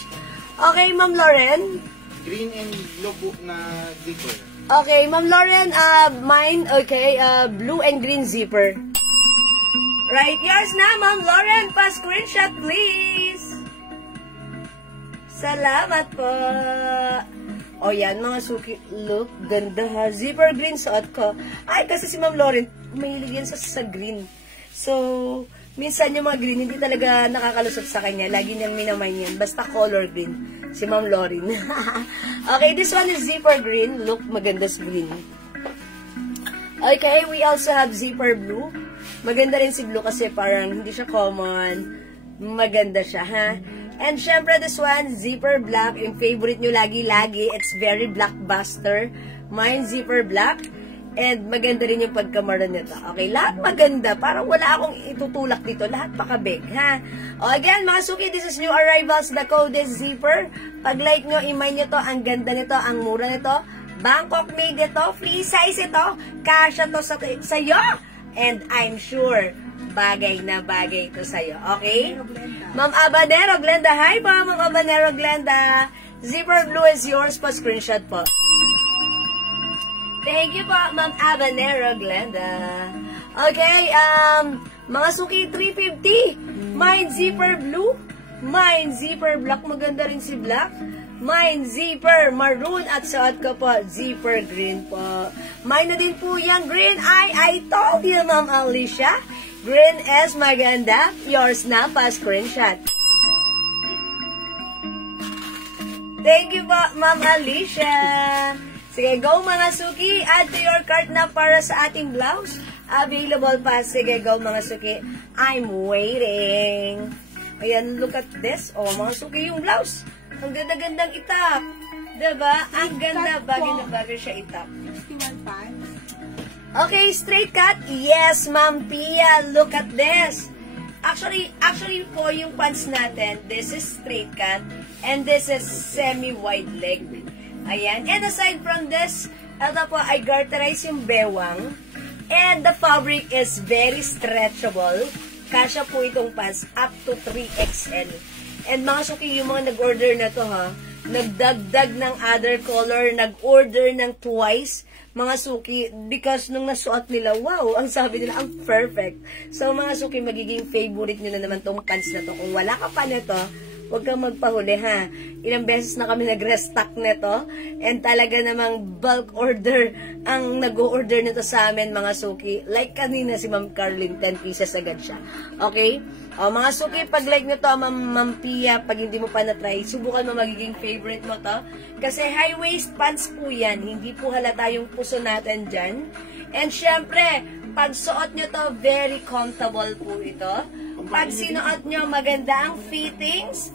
Okay, Ma'am Lauren. Green and blue po na zipper. Okay, Ma'am Lauren, mine, okay, blue and green zipper. Right, yours na, Ma'am Lauren. Pa-screenshot, please. Salamat po. O yan, mga suki. Look, ganda ha. Zipper green suot ko. Ay, kasi si Ma'am Lauren, mahilig yan sa green. So, minsan yung mga green, hindi talaga nakakalusot sa kanya. Lagi niyang minamay yan. Basta color green. Si Ma'am Lauren. Okay, this one is zipper green. Look, maganda sa green. Okay, we also have zipper blue. Maganda rin si blue kasi parang hindi siya common. Maganda siya, ha? And syempre, this one, zipper black. Yung favorite nyo lagi-lagi. It's very blockbuster. Mine, zipper black. And maganda rin yung pagkamaroon nito. Okay, lahat maganda. Parang wala akong itutulak dito. Lahat pakabig, ha? O, again, mga suki, this is new arrivals. The code is zipper. Pag-like nyo, imay nyo to. Ang ganda nito, ang mura nito. Bangkok made ito. Free size ito. Kasha to sa'yo. And I'm sure, bagay na bagay ito sa'yo. Okay? Ma'am Abanero Glenda. Hi po, Ma'am Abanero Glenda. Zipper blue is yours po. Screenshot po. Thank you po, Ma'am Abanero Glenda. Okay, mga suki, 350. Mine zipper blue. Mine zipper black. Maganda rin si black. Mine zipper maroon. At suot ko po, zipper green po. Mine na din po yung green. I told you, Ma'am Alicia. Green is maganda. Yours na pa, screenshot. Thank you po, Ma'am Alicia. Sige, go mga suki. Add to your cart na para sa ating blouse. Available pa. Sige, go mga suki. I'm waiting. Ayan, look at this. Oh, mga suki, yung blouse. Ang ganda-gandang itak. Diba? Ang ganda. Bagay na bagay siya itak. 61 pants. Okay, straight cut. Yes, Ma'am Pia. Look at this. Actually po yung pants natin, this is straight cut. And this is semi-wide leg. Ayan. And aside from this, ito po ay garterize yung bewang. And the fabric is very stretchable. Kasya po itong pants up to 3XL. And mga suki, yung mga nag-order na to ha, nagdagdag ng other color, nag-order ng twice, mga suki, because nung nasuot nila, wow, ang sabi nila, ang perfect. So mga suki, magiging favorite nyo na naman tong pants na to. Kung wala ka pa nito, huwag kang magpahuli, ha? Ilang beses na kami nag-restock nito, and talaga namang bulk order ang nag-order nito sa amin, mga suki. Like kanina si Ma'am Carling, 10 pieces agad siya. Okay? O, mga suki, pag like nito, Ma'am Pia, pag hindi mo pa na-try, subukan mo magiging favorite mo to. Kasi high-waist pants po yan. Hindi po halata yung puso natin dyan. And syempre, pag suot nyo to, very comfortable po ito. Pag sinuot nyo, maganda ang fittings.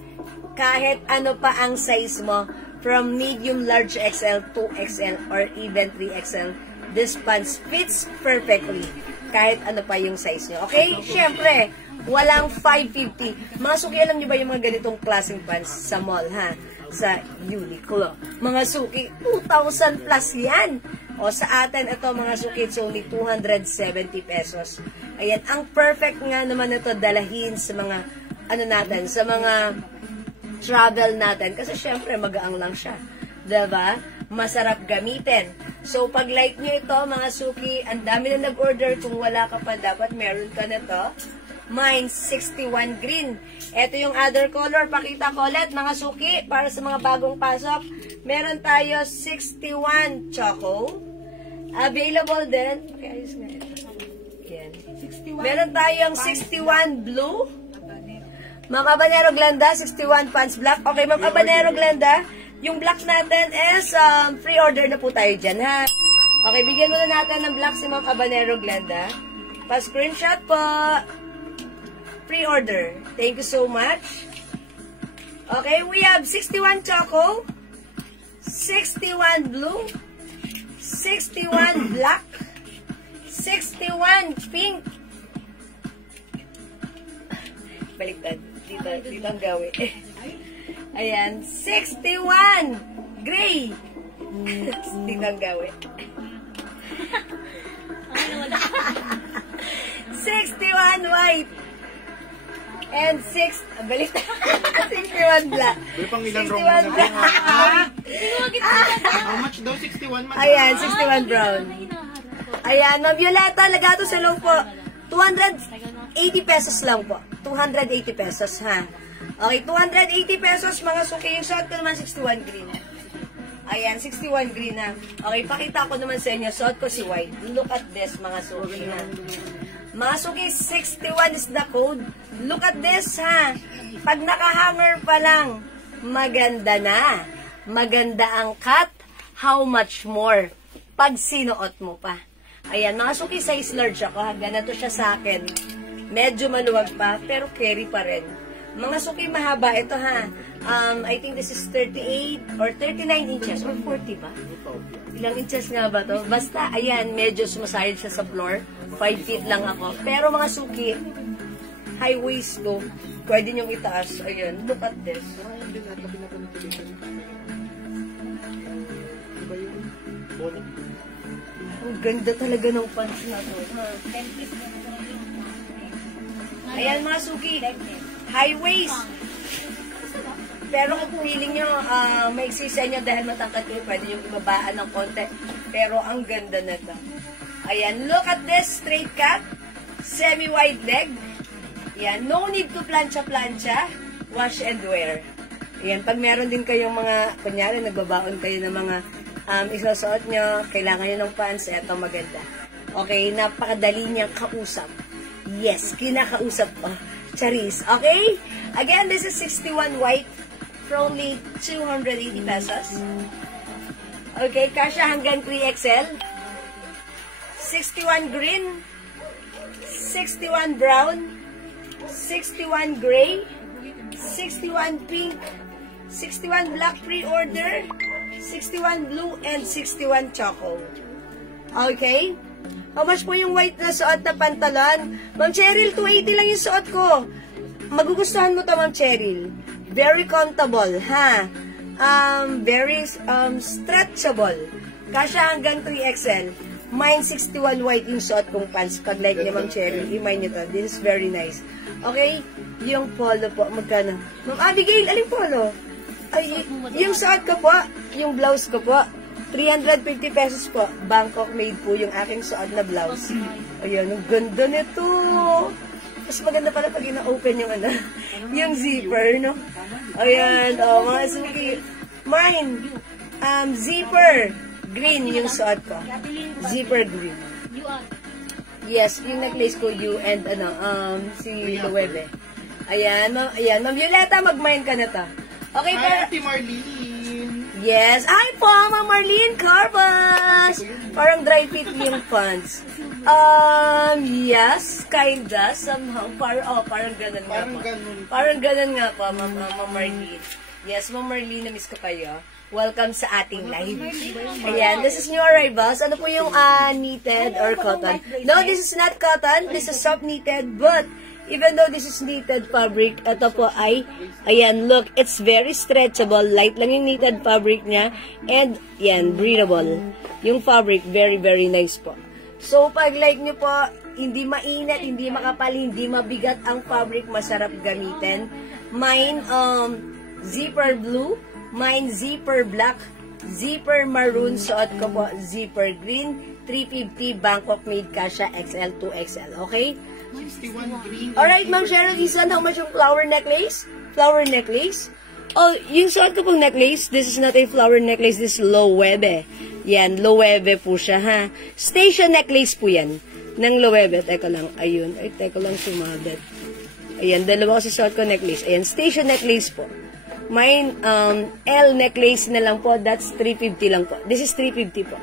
Kahit ano pa ang size mo, from medium, large XL, 2XL, or even 3XL, this pants fits perfectly. Kahit ano pa yung size nyo. Okay? Syempre, walang 550. Mga suki, alam nyo ba yung mga ganitong klaseng pants sa mall, ha? Sa Uniqlo. Mga suki, 2,000 plus yan. O sa atin, ito mga suki, it's only 270 pesos. Ayan, ang perfect nga naman ito dalahin sa mga, ano natin, sa mga travel natin. Kasi syempre, magaang lang siya. Diba? Masarap gamitin. So, pag like nyo ito, mga suki, ang dami na nag-order. Kung wala ka pa, dapat meron ka na to. Mine, 61 green. Ito yung other color. Pakita ko ulit, mga suki, para sa mga bagong pasok. Meron tayo 61 choco. Available din. Okay, ayos nga ito. Yan. Meron tayong 61 blue. Ma'am Habanero Glenda, 61 pants black. Okay, Ma'am Habanero Glenda, yung black natin is pre-order na po tayo dyan, ha? Okay, bigyan muna natin ng black si Ma'am Habanero Glenda. Pa-screenshot po. Pre-order. Thank you so much. Okay, we have 61 choco, 61 blue, 61 black, 61 pink. Baliktad. Dito ang gawi. Ayan, 61 gray. Dito ang gawi. 61 white. And 61 black. May pang ilang round 61 black. How much daw? 61 man. Ayan, 61 brown. Ayan, Ma'am Violeta, lagato sa long po. 280 pesos lang po. 280 pesos, ha? Okay, 280 pesos, mga suki. Yung suot ko naman, 61 green. Ayan, 61 green, ha? Okay, pakita ko naman sa inyo. Suot ko si white. Look at this, mga suki, ha? Mga suki, 61 is the code. Look at this, ha? Pag nakahanger pa lang, maganda na. Maganda ang cut. How much more? Pag sinuot mo pa. Ayan, mga suki, size large ako, ha? Ganito siya sa akin. Medyo maluwag pa, pero carry pa rin. Mga suki, mahaba ito, ha? I think this is 38 or 39 inches or 40 ba? Ilang inches nga ba to? Basta, ayan, medyo sumasayad siya sa floor. 5 feet lang ako. Pero mga suki, high waist to. Pwede niyong itaas. Ayun, look at this. Ang ganda talaga ng pants na to. Ayan mga suki, high waist. Pero kung feeling nyo, maiksi sa inyo dahil matangkad kayo, pwede yung ibabaan ng konti. Pero ang ganda na to. Ayan, look at this, straight cut, semi-wide leg. Ayan, no need to plancha-plancha, wash and wear. Ayan, pag meron din kayong mga, kunyari, nagbabaon kayo ng mga isusuot nyo, kailangan nyo ng pants, eto maganda. Okay, napakadali niyang kausap. Yes, kinakausap ko. Charis, okay? Again, this is 61 white for only 280 pesos. Okay, kasha hanggang 3XL. 61 green, 61 brown, 61 gray, 61 pink, 61 black pre-order, 61 blue, and 61 choco. Okay? How much po yung white na suot na pantalon? Ma'am Cheryl, 280 lang yung suot ko. Magugustuhan mo to, Ma'am Cheryl. Very comfortable, ha? Very stretchable. Kasya hanggang 3XL. Mine 61 white yung suot kong pants. Pag like niya, Ma'am Cheryl, i-mine nyo to. This is very nice. Okay? Yung polo po, magkano? Ma'am Abigail, aling polo? Ay, yung suot ko po, yung blouse ko po, 350 pesos po. Bangkok made po yung aking suot na blouse. Ayan, ang ganda nito. Mas maganda pala pag ina-open yung ano, yung zipper, no? Ayan, mga suki. Mine, zipper. Green yung suot ko. Zipper green. You are. Yes, yung necklace ko, you and si Luwebe. Ayan, Ma'am Violeta, mag-mine ka na ta. Okay, Hi, Ate Marlene. yes. Ay po, Ma'am Marlene Carvas! Parang dry fit yung pants. Yes, kinda, somehow. Parang ganun nga po. Parang ganun nga po, Ma'am Marlene. Yes, Ma'am Marlene, na-miss ko kayo. Welcome sa ating live. Ayan, this is new arrivals. Ano po yung knitted or cotton? No, this is not cotton. This is soft knitted, but even though this is knitted fabric, ito po ay, ayan, look, it's very stretchable. Light lang yung knitted fabric niya. And, yan, breathable. Yung fabric, very, very nice po. So, pag like nyo po, hindi mainit, hindi makapal, hindi mabigat ang fabric, masarap gamitin. Mine, zipper blue. Mine, zipper black. Zipper maroon. Suot ko po, zipper green. 350 Bangkok made kasha XL to XL. Okay? 61 green. Alright, Ma'am Cheryl Dizon, how much yung flower necklace? Flower necklace? Oh, yung suot ko pong necklace, this is not a flower necklace, this is Loewe. Yan, Loewe po siya, ha? Station necklace po yan. Ng Loewe. Teka lang, ayun. Ay, teka lang, sumabit. Ayan, dalawa kasi suot ko necklace. Ayan, station necklace po. Mine, L necklace na lang po. That's 350 lang po. This is 350 po.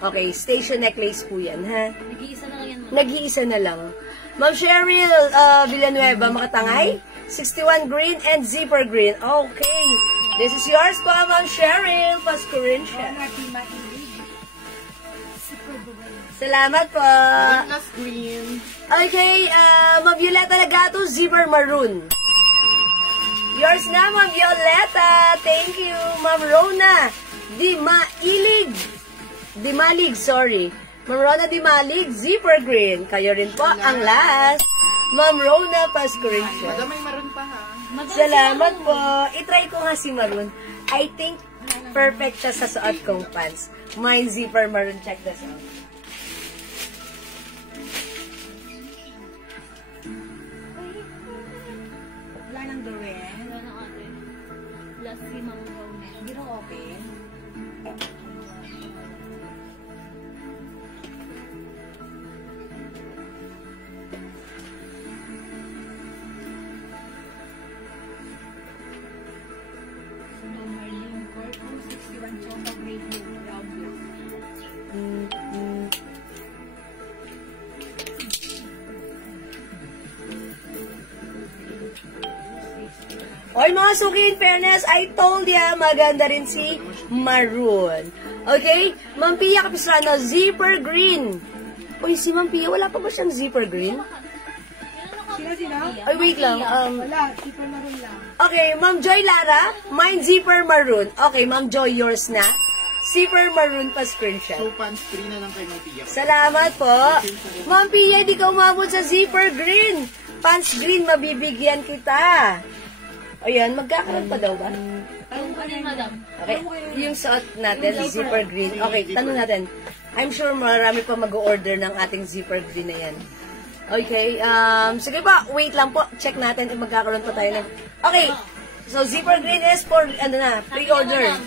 Okay, station necklace po yan, ha? Nag-iisa na lang yan. Nag-iisa na lang. Ma'am Cheryl Villanueva, Makatangay. 61 green and zipper green. Okay. This is yours po, Ma'am Cheryl. Pasko rin siya. Salamat po. Last green. Okay, Ma'am Violeta Lagato, zipper maroon. Yours na, Ma'am Violeta. Thank you. Ma'am Rona Dimalig, sorry. Ma'am Rona Dimalig, zipper green. Kayo rin po ang last. Ma'am Rona, Pasko rin siya. Madam, may maroon pa ha. Salamat po. I-try ko nga si maroon. I think perfect siya sa suot kong pants. Mine zipper maroon. Check this out. Wala nang gawin. Wala na ate. Last si Ma'am Rona. Hindi rin open. Marlene Corpo, 61 Chopa, Grey Blue, Brown Blue. Oy, mga suki, in fairness, I told ya, maganda rin si maroon. Okay? Ma'am Pia Capistrano, zipper green. Uy, si Ma'am Pia, wala pa ba siyang zipper green? Sino? Ay, wait lang. Wala, zipper maroon lang. Okay, Ma'am Joy Lara, mine zipper maroon. Okay, Ma'am Joy, yours na. Zipper maroon pa screenshot. So, pants green na lang kay Ma'am Pia. Salamat po. Ma'am Pia, di ka umabot sa zipper green. Pants green, mabibigyan kita. Ayan, magkakaroon pa daw ba? Yung ano yun, madam? Okay, yung suot natin, zipper green. Okay, tanong natin. I'm sure marami pa mag-order ng ating zipper green na yan. Okay, sige pa, wait lang po. Check natin kung magkakaroon pa tayo ng... Okay, so zipper green is for, pre-order.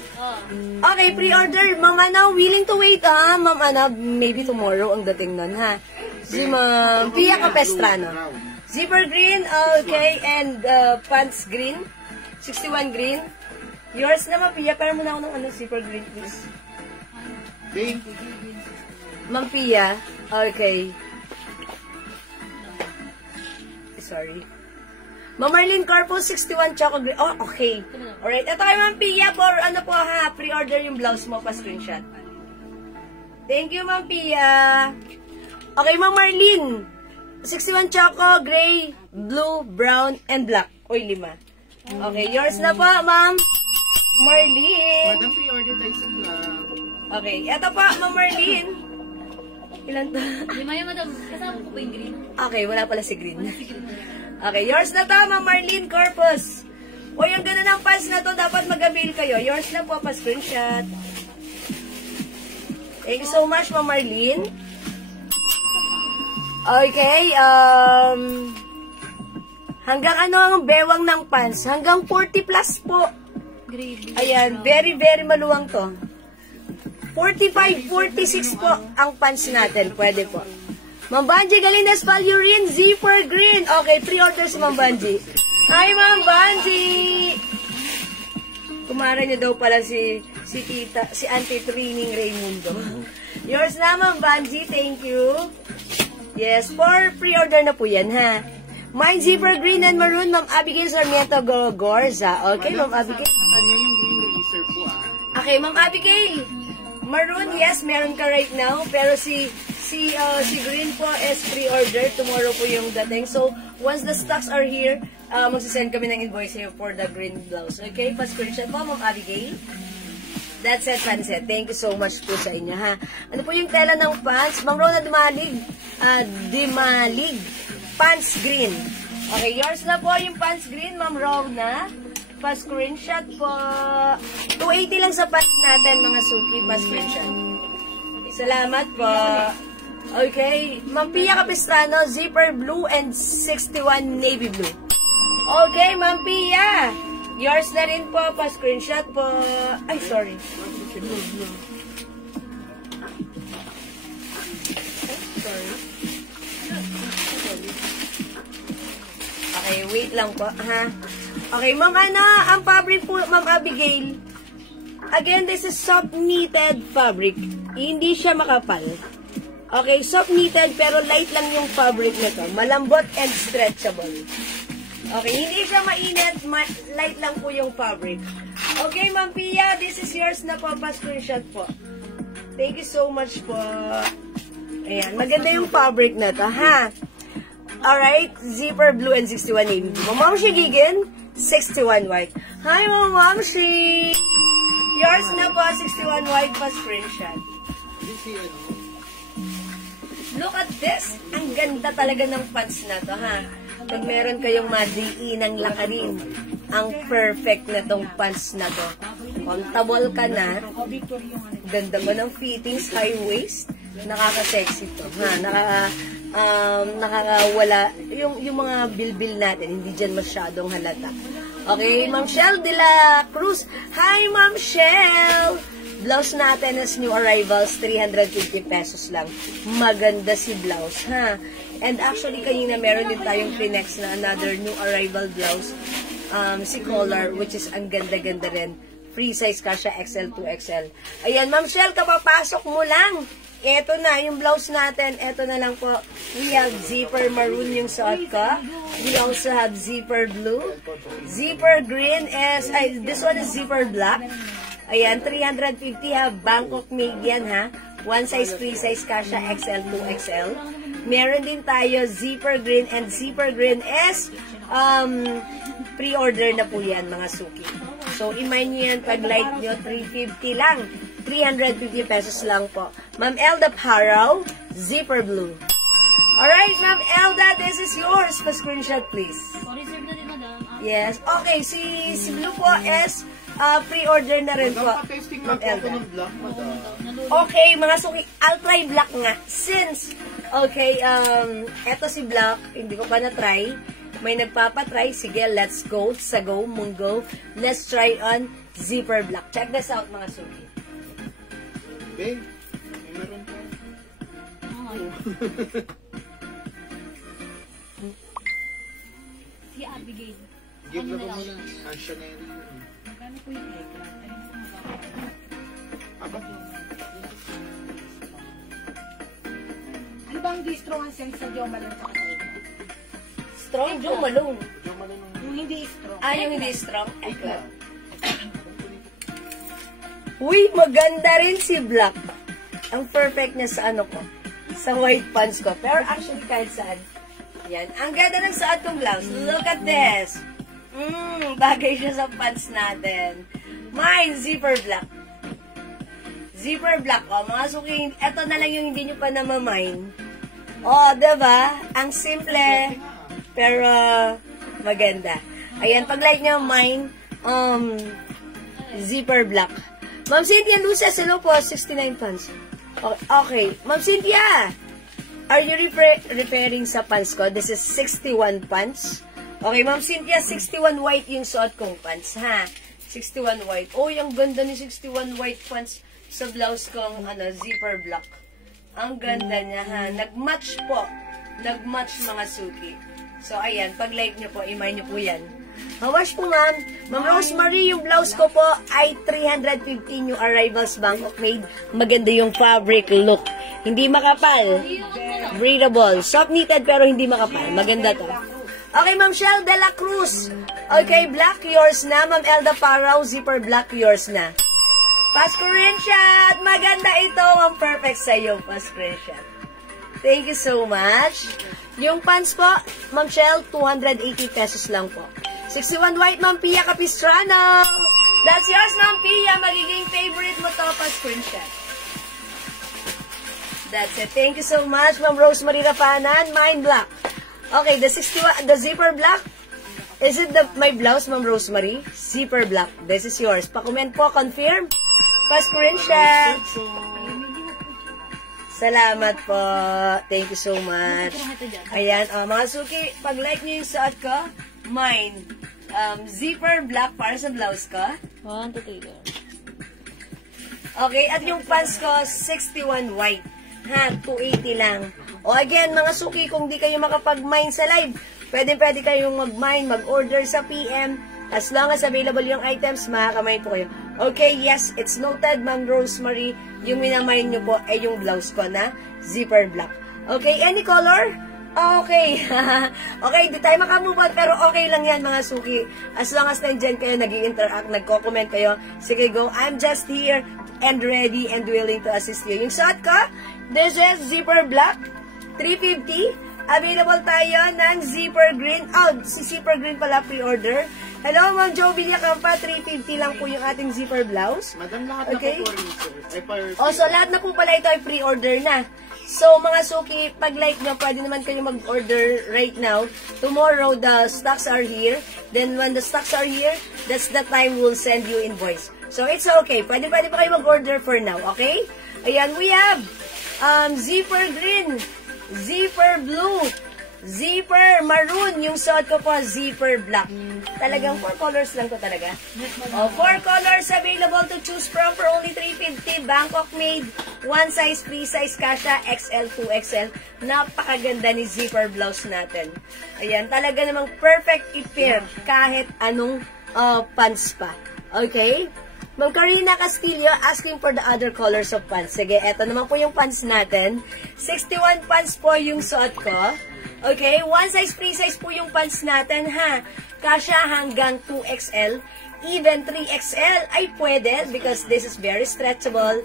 Okay, pre-order. Ma'am Ana, willing to wait, ha? Ma'am Ana, maybe tomorrow ang dating nun, ha? Si Ma'am Pia Capistrano. Zipper green, okay, and pants green. 61 green. Yours naman, Pia. Pero muna ako ng zipper green, please. Thank Ma'am Pia, okay. Sorry. Ma'am Marlene Corpo, 61 choco green. Oh, okay. Alright, ito kay Ma'am Pia for, pre-order yung blouse mo pa screenshot. Thank you, Ma'am Pia. Okay, Ma'am Marlene. 61 choco, gray, blue, brown, and black. Uy, 5. Okay, yours na po, Ma'am Marlene. Madam, pre-order tayo sa club. Okay, eto po, Ma'am Marlene. Ilan to? 5 yun, madam. Kasama ko ba yung green? Okay, wala pala si green. Okay, yours na to, Ma'am Marlene Corpus. Uy, ang ganda ng pants na to, dapat mag-avail kayo. Yours na po, pa-screenshot. Thank you so much, Ma'am Marlene. Okay, Hanggang ano ang bewang ng pants? Hanggang 40 plus po. Gravy. Ayan, very, very maluwang to. 45, 46 po ang pants natin. Pwede po. Ma'am Banji, Galinas Valurin, Zipper Green. Okay, pre-order si Ma'am Banji. Hi, Ma'am Banji! Kumara niya daw pala si tita, si Auntie Trining Raimundo. Yours na, Ma'am Banji. Thank you. Yes, for pre-order na po yan, ha? Mine Zipper Green and Maroon, Ma'am Abigail Sarmiento Gorza. Okay, Ma'am Abigail. Kanya yung green racer po Okay, Ma'am Abigail. Maroon, yes, meron ka right now. Pero si Green po is pre-order. Tomorrow po yung dating. So, once the stocks are here, magsisend kami ng invoice here for the green blouse. Okay? Pa-screenshot po, Ma'am Abigail. That's it, Panset. Thank you so much po sa inyo, ha? Ano po yung tela ng pants? Mang Rona Dimalig. Dimalig. Pants green. Okay, yours na po yung pants green, Ma'am Rona. Pa-screenshot po. 280 lang sa pants natin, mga suki. Pa-screenshot. Salamat po. Okay. Ma'am Pia Capistrano, zipper blue and 61 navy blue. Okay, Ma'am Pia. Yours na rin po. Pa-screenshot po. Ay, sorry. Sorry. Okay, wait lang po, ha? Okay, Ma'am Ana, ang fabric po, Ma'am Abigail. Again, this is soft knitted fabric. Hindi siya makapal. Okay, soft knitted pero light lang yung fabric nito. Malambot and stretchable. Okay, hindi siya mainit, light lang po yung fabric. Okay, Ma'am Pia, this is yours na po, pa-screenshot po. Thank you so much po. Ayan, maganda yung fabric na to, ha? Alright, zipper blue and 61 navy blue. Ma'am Shigigin, 61 white. Hi, Ma'am Shi! Yours na po, 61 white pa screenshot. Look at this! Ang ganda talaga ng pants na to, ha? Pag meron kayong madiinang lakarin, ang perfect na tong pants na to. Comfortable ka na. Ganda mo ng fittings, high waist. Nakaka-sexy to, ha? Nakakawala yung mga bilbil natin, hindi dyan masyadong halata. Okay, Ma'am Shell de la Cruz. Hi, Ma'am Shell! Blouse natin as new arrivals, 350 pesos lang. Maganda si blouse, ha? And actually, kanina meron din tayong Kleenex na another new arrival blouse. Si color, which is ang ganda-ganda rin. Free size ka siya, XL to XL. Ayan, Ma'am Shell, kapapasok mo lang. Ito na, yung blouse natin. Ito na lang po. We have zipper maroon yung suot ko. We also have zipper blue. Zipper green is, this one is zipper black. Ayan, 350 ha. Bangkok made yan ha. One size, free size ka siya, XL to XL. Meron din tayo zipper green, and zipper green is pre-order na po yan, mga suki. So, imagine nyo yan, pag light nyo, 350 lang. 350 pesos lang po. Ma'am Elda Paraw, zipper blue. Alright, Ma'am Elda, this is yours. Pa-screenshot, please. Reserve na din, madam. Yes. Okay, si blue po is pre-order na rin po. Testing Ma'am na po Elda. ng black, madam. Okay, mga suki, I'll try black nga. Since, okay, eto si black, hindi ko pa na-try. May nagpapatry. Sige, let's go. Sa go, munggo. Let's try on zipper black. Check this out, mga suki. Babe, may meron po. Si Abigail. Give Ano na na po lang? muna. Asya na yun. Magkano po yung eggplant? Aba, Ano ba ang distro ang sense sa Joma lang sa eggplant? Strong Joe Malone. yung malinong Yung hindi strong. Yung hindi strong. Uy, maganda rin si black. Ang perfect niya sa ano ko. Sa white pants ko. Pero actually kahit saan. Yan. Ang ganda ng suot kong blouse. Look at this. Bagay siya sa pants natin. Mine, zipper black. Zipper black. O, mga suki, eto na lang yung hindi nyo pa namamine. O, diba? Ang simple. Pero, maganda. Ayan, pag like nyo, mine, zipper black. Ma'am Cynthia Lucia, hello po, 69 pants. Okay. Ma'am Cynthia, are you referring sa pants ko? This is 61 pants. Okay, Ma'am Cynthia, 61 white yung suot kong pants, ha? 61 white. Oh, yung ganda ni 61 white pants sa blouse kong zipper block. Ang ganda niya, ha? Nag-match po. Nag-match, mga suki. So, ayan. Pag-like nyo po, imay nyo po yan. Hawash po, ma'am. Ma'am Rosemary, yung blouse ko po ay 315 yung Arrivals Bangkok made. Maganda yung fabric look. Hindi makapal. Breathable. Soft knitted pero hindi makapal. Maganda to. Okay, Ma'am Shell de la Cruz. Okay, black yours na. Ma'am Elda Parao, zipper black yours na. Pascurenshot! Maganda ito. Ang perfect sa'yo, Pascurenshot. Thank you so much. Yung pants po, Ma'am Shell, 280 pesos lang po. 61 white, Ma'am Pia Capistrano. That's yours, Ma'am Pia. Magiging favorite mo to, Pascurenshot. That's it. Thank you so much, Ma'am Rosemary Rapanan. Mine black. Okay, the zipper black. Is it my blouse, Ma'am Rosemary? Zipper black. This is yours. Pa-comment po, confirm. Pascurenshot. Salamat po. Thank you so much. Ayan, mga suki, pag-like niyo yung suot ko, mine. Zipper black para sa blouse ko. 1, 2, 3, go. Okay, at yung pants ko, 61 white. Ha, 280 lang. O again, mga suki, kung di kayo makapag-mine sa live, pwede kayong mag-mine, mag-order sa PM. As long as available yung items, makakamine po kayo. Okay, yes, it's noted, Ma'am Rosemary. Yung minamine nyo po ay yung blouse ko na zipper black. Okay, any color? Okay. Okay, di tayo makamove on, pero okay lang yan, mga suki. As long as nandyan kayo, nag-i-interact, nagko-comment kayo, sige, go. I'm just here and ready and willing to assist you. Yung suot ko, this is zipper black. 350. Available tayo ng zipper green. Oh, si zipper green pala pre-order. Hello, Ma'am Jo Villacampa. 350 lang po yung ating zipper blouse. Madam, lahat Okay. na po po rin, sir. So lahat na po pala ito ay pre-order na. So, mga suki, pag-like nyo, pwede naman kayo mag-order right now. Tomorrow, the stocks are here. Then, when the stocks are here, that's the time we'll send you invoice. So, it's okay. Pwede pa kayo mag-order for now, okay? Ayan, we have zipper green, zipper blue, zipper maroon. Yung suot ko po, zipper black. Talagang 4 colors lang to talaga. 4 colors available to choose from for only 350. Bangkok made. 1 size, 3 size kasha, XL, 2XL. Napakaganda ni zipper blouse natin. Ayan, talaga namang perfect i-pair kahit anong pants pa. Okay? Ma'am Karina Castillo asking for the other colors of pants. Sige, eto naman po yung pants natin. 61 pants po yung suot ko. Okay, 1 size, 3 size po yung pants natin, ha? Kasya hanggang 2XL. Even 3XL ay pwede because this is very stretchable.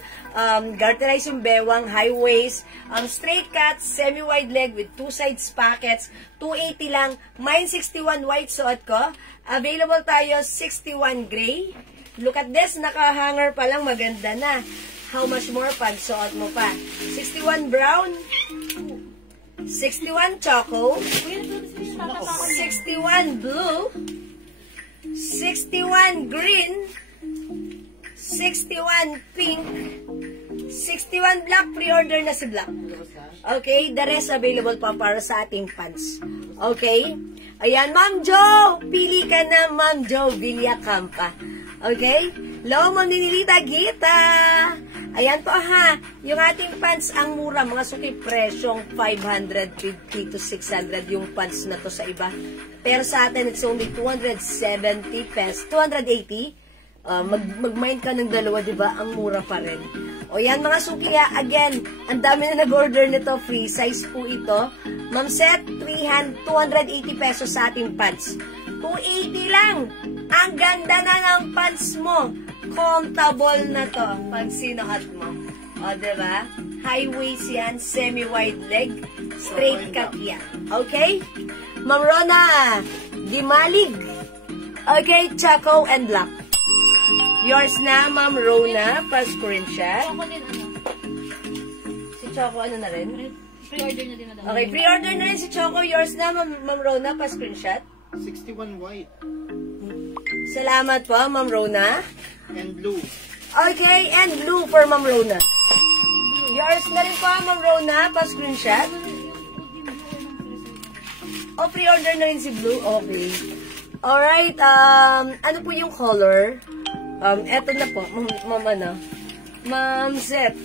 Garterize yung bewang, high waist, straight cut, semi-wide leg with 2 sides pockets. 280 lang. Mine 61 white suot ko. Available tayo 61 gray. Look at this, naka-hanger pa lang, maganda na. How much more pag suot mo pa? 61 brown, 61 choco, 61 blue, 61 green, 61 pink, 61 black, pre-order na si black. Okay, the rest available pa para sa ating pants. Okay? Ayan, Ma'am Jo! Pili ka na, Ma'am Jo Villacampa. Okay? Hello, Ma'am Ninilita Gita! Ayan po ha, yung ating pants ang mura, mga suki, presyong 550 to 600 yung pants na to sa iba. Pero sa atin, it's only 270 pesos, 280. Mag-mind ka ng dalawa, diba? Ang mura pa rin. O yan, mga suki ha, again, ang dami na nag-order nito, free size po ito. Ma'am Set, 280 pesos sa ating pants. 280 lang. Ang ganda na ng pants mo. Comfortable na to pag sinuot mo. O, diba? High waist yan, semi-wide leg, straight cut yan. Okay? Ma'am Rona, Gimalig. Okay, Choco and Black. Yours na, Ma'am Rona, pa-screenshot. Choco din, ano? Si Choco, ano na rin? Pre-order na din, madam. Okay, pre-order na rin si Choco. Yours na, Ma'am Rona, pa-screenshot. 61 white Salamat po, Ma'am Rona. and blue. Okay, and blue for Ma'am Rona. Yours na rin po, Ma'am Rona, pa-screenshot. O, pre-order na rin si Blue? Okay. Alright, ano po yung color? Eto na po, Ma'am Zet.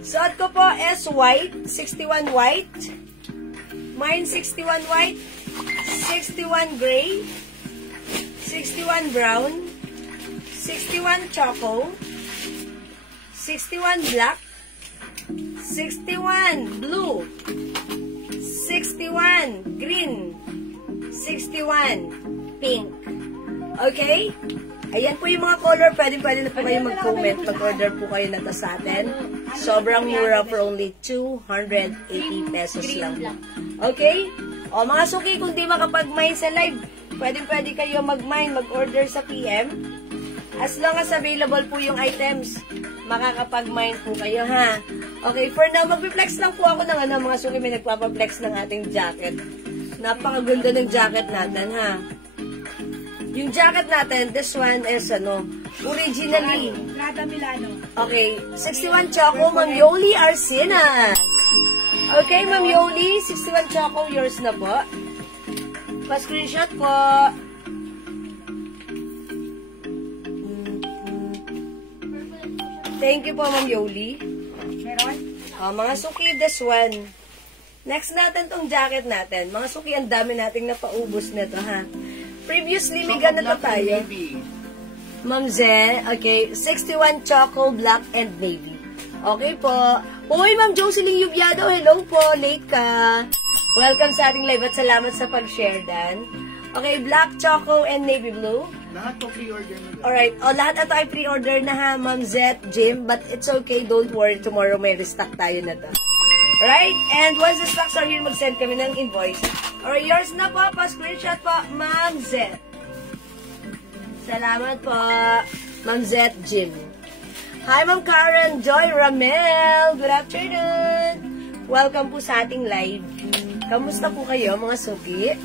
Suot ko po is white, 61 white. Mine 61 white, 61 gray, 61 brown, 61 choco, 61 black, 61 blue, 61 green, 61 pink. Okay? Ayan po yung mga color. Pwede na po kayo mag-comment. Mag-order po kayo na to sa atin. Sobrang mura for only 280 pesos lang. Okay? O mga suki, kung di makapag-mine sa live, pwede kayo mag-mine, mag-order sa PM. As long as available po yung items, makakapag-mine po kayo, ha? Okay, for now, mag-flex lang po ako ng mga suki, may nagpapaflex ng ating jacket. Napakaganda ng jacket natin, ha? Yung jacket natin, this one is, originally. Prada Milano. Okay, 61 Choco, Ma'am Yoli Arcenas. Okay, Ma'am Yoli, 61 Choco, yours na po. Pa-screenshot po. Thank you po, Ma'am Yoli. Meron? Mga suki, this one. Next natin tong jacket natin. Mga suki, ang dami nating napaubos nito, ha? Previously, may ganito tayo. Ma'am Ze, okay, 61 Choco, Black, and Navy. Okay po. Uy, Ma'am Jocelyn Yubiado, hello po, late ka. Welcome sa ating live at salamat sa pag-share, Dan. Okay, Black, Choco, and Navy Blue. Lahat po pre-order na. Alright, lahat ito ay pre-order na ha, Ma'am Zet, Jim, but it's okay, don't worry, tomorrow may restock tayo na to. Right? And once the stocks are here, mag-send kami ng invoice. Alright, yours na po, pa-screenshot po, Ma'am Zet. Salamat po, Ma'am Zet, Jim. Hi, Ma'am Karen, Joy, Ramel. Good afternoon. Welcome po sa ating live. Kamusta po kayo, mga suki?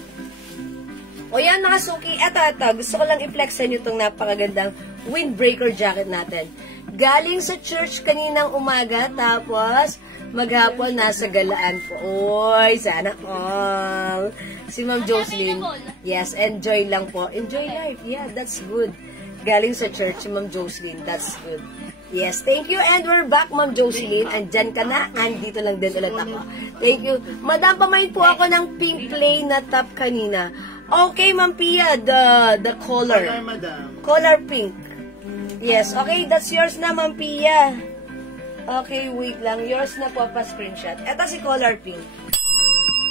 O yan, mga suki, eto. Gusto ko lang i-flex sa inyo itong napakagandang windbreaker jacket natin. Galing sa church kaninang umaga, tapos maghapon nasa galaan po. Oy, sana all. Si Ma'am Jocelyn. Yes, enjoy lang po. Enjoy life. Yeah, that's good. Galing sa church, si Ma'am Jocelyn. That's good. Yes, thank you. And we're back, Ma'am Jocelyn. Andyan ka na. Andito lang din ulit ako. Thank you. Madam, pamain po ako ng pink play na top kanina. Okay, Ma'am Pia, the color. Color, madam. Color pink. Yes, okay, that's yours na, Ma'am Pia. Okay, wait lang. Yours na po pa-screenshot. Ito si color pink.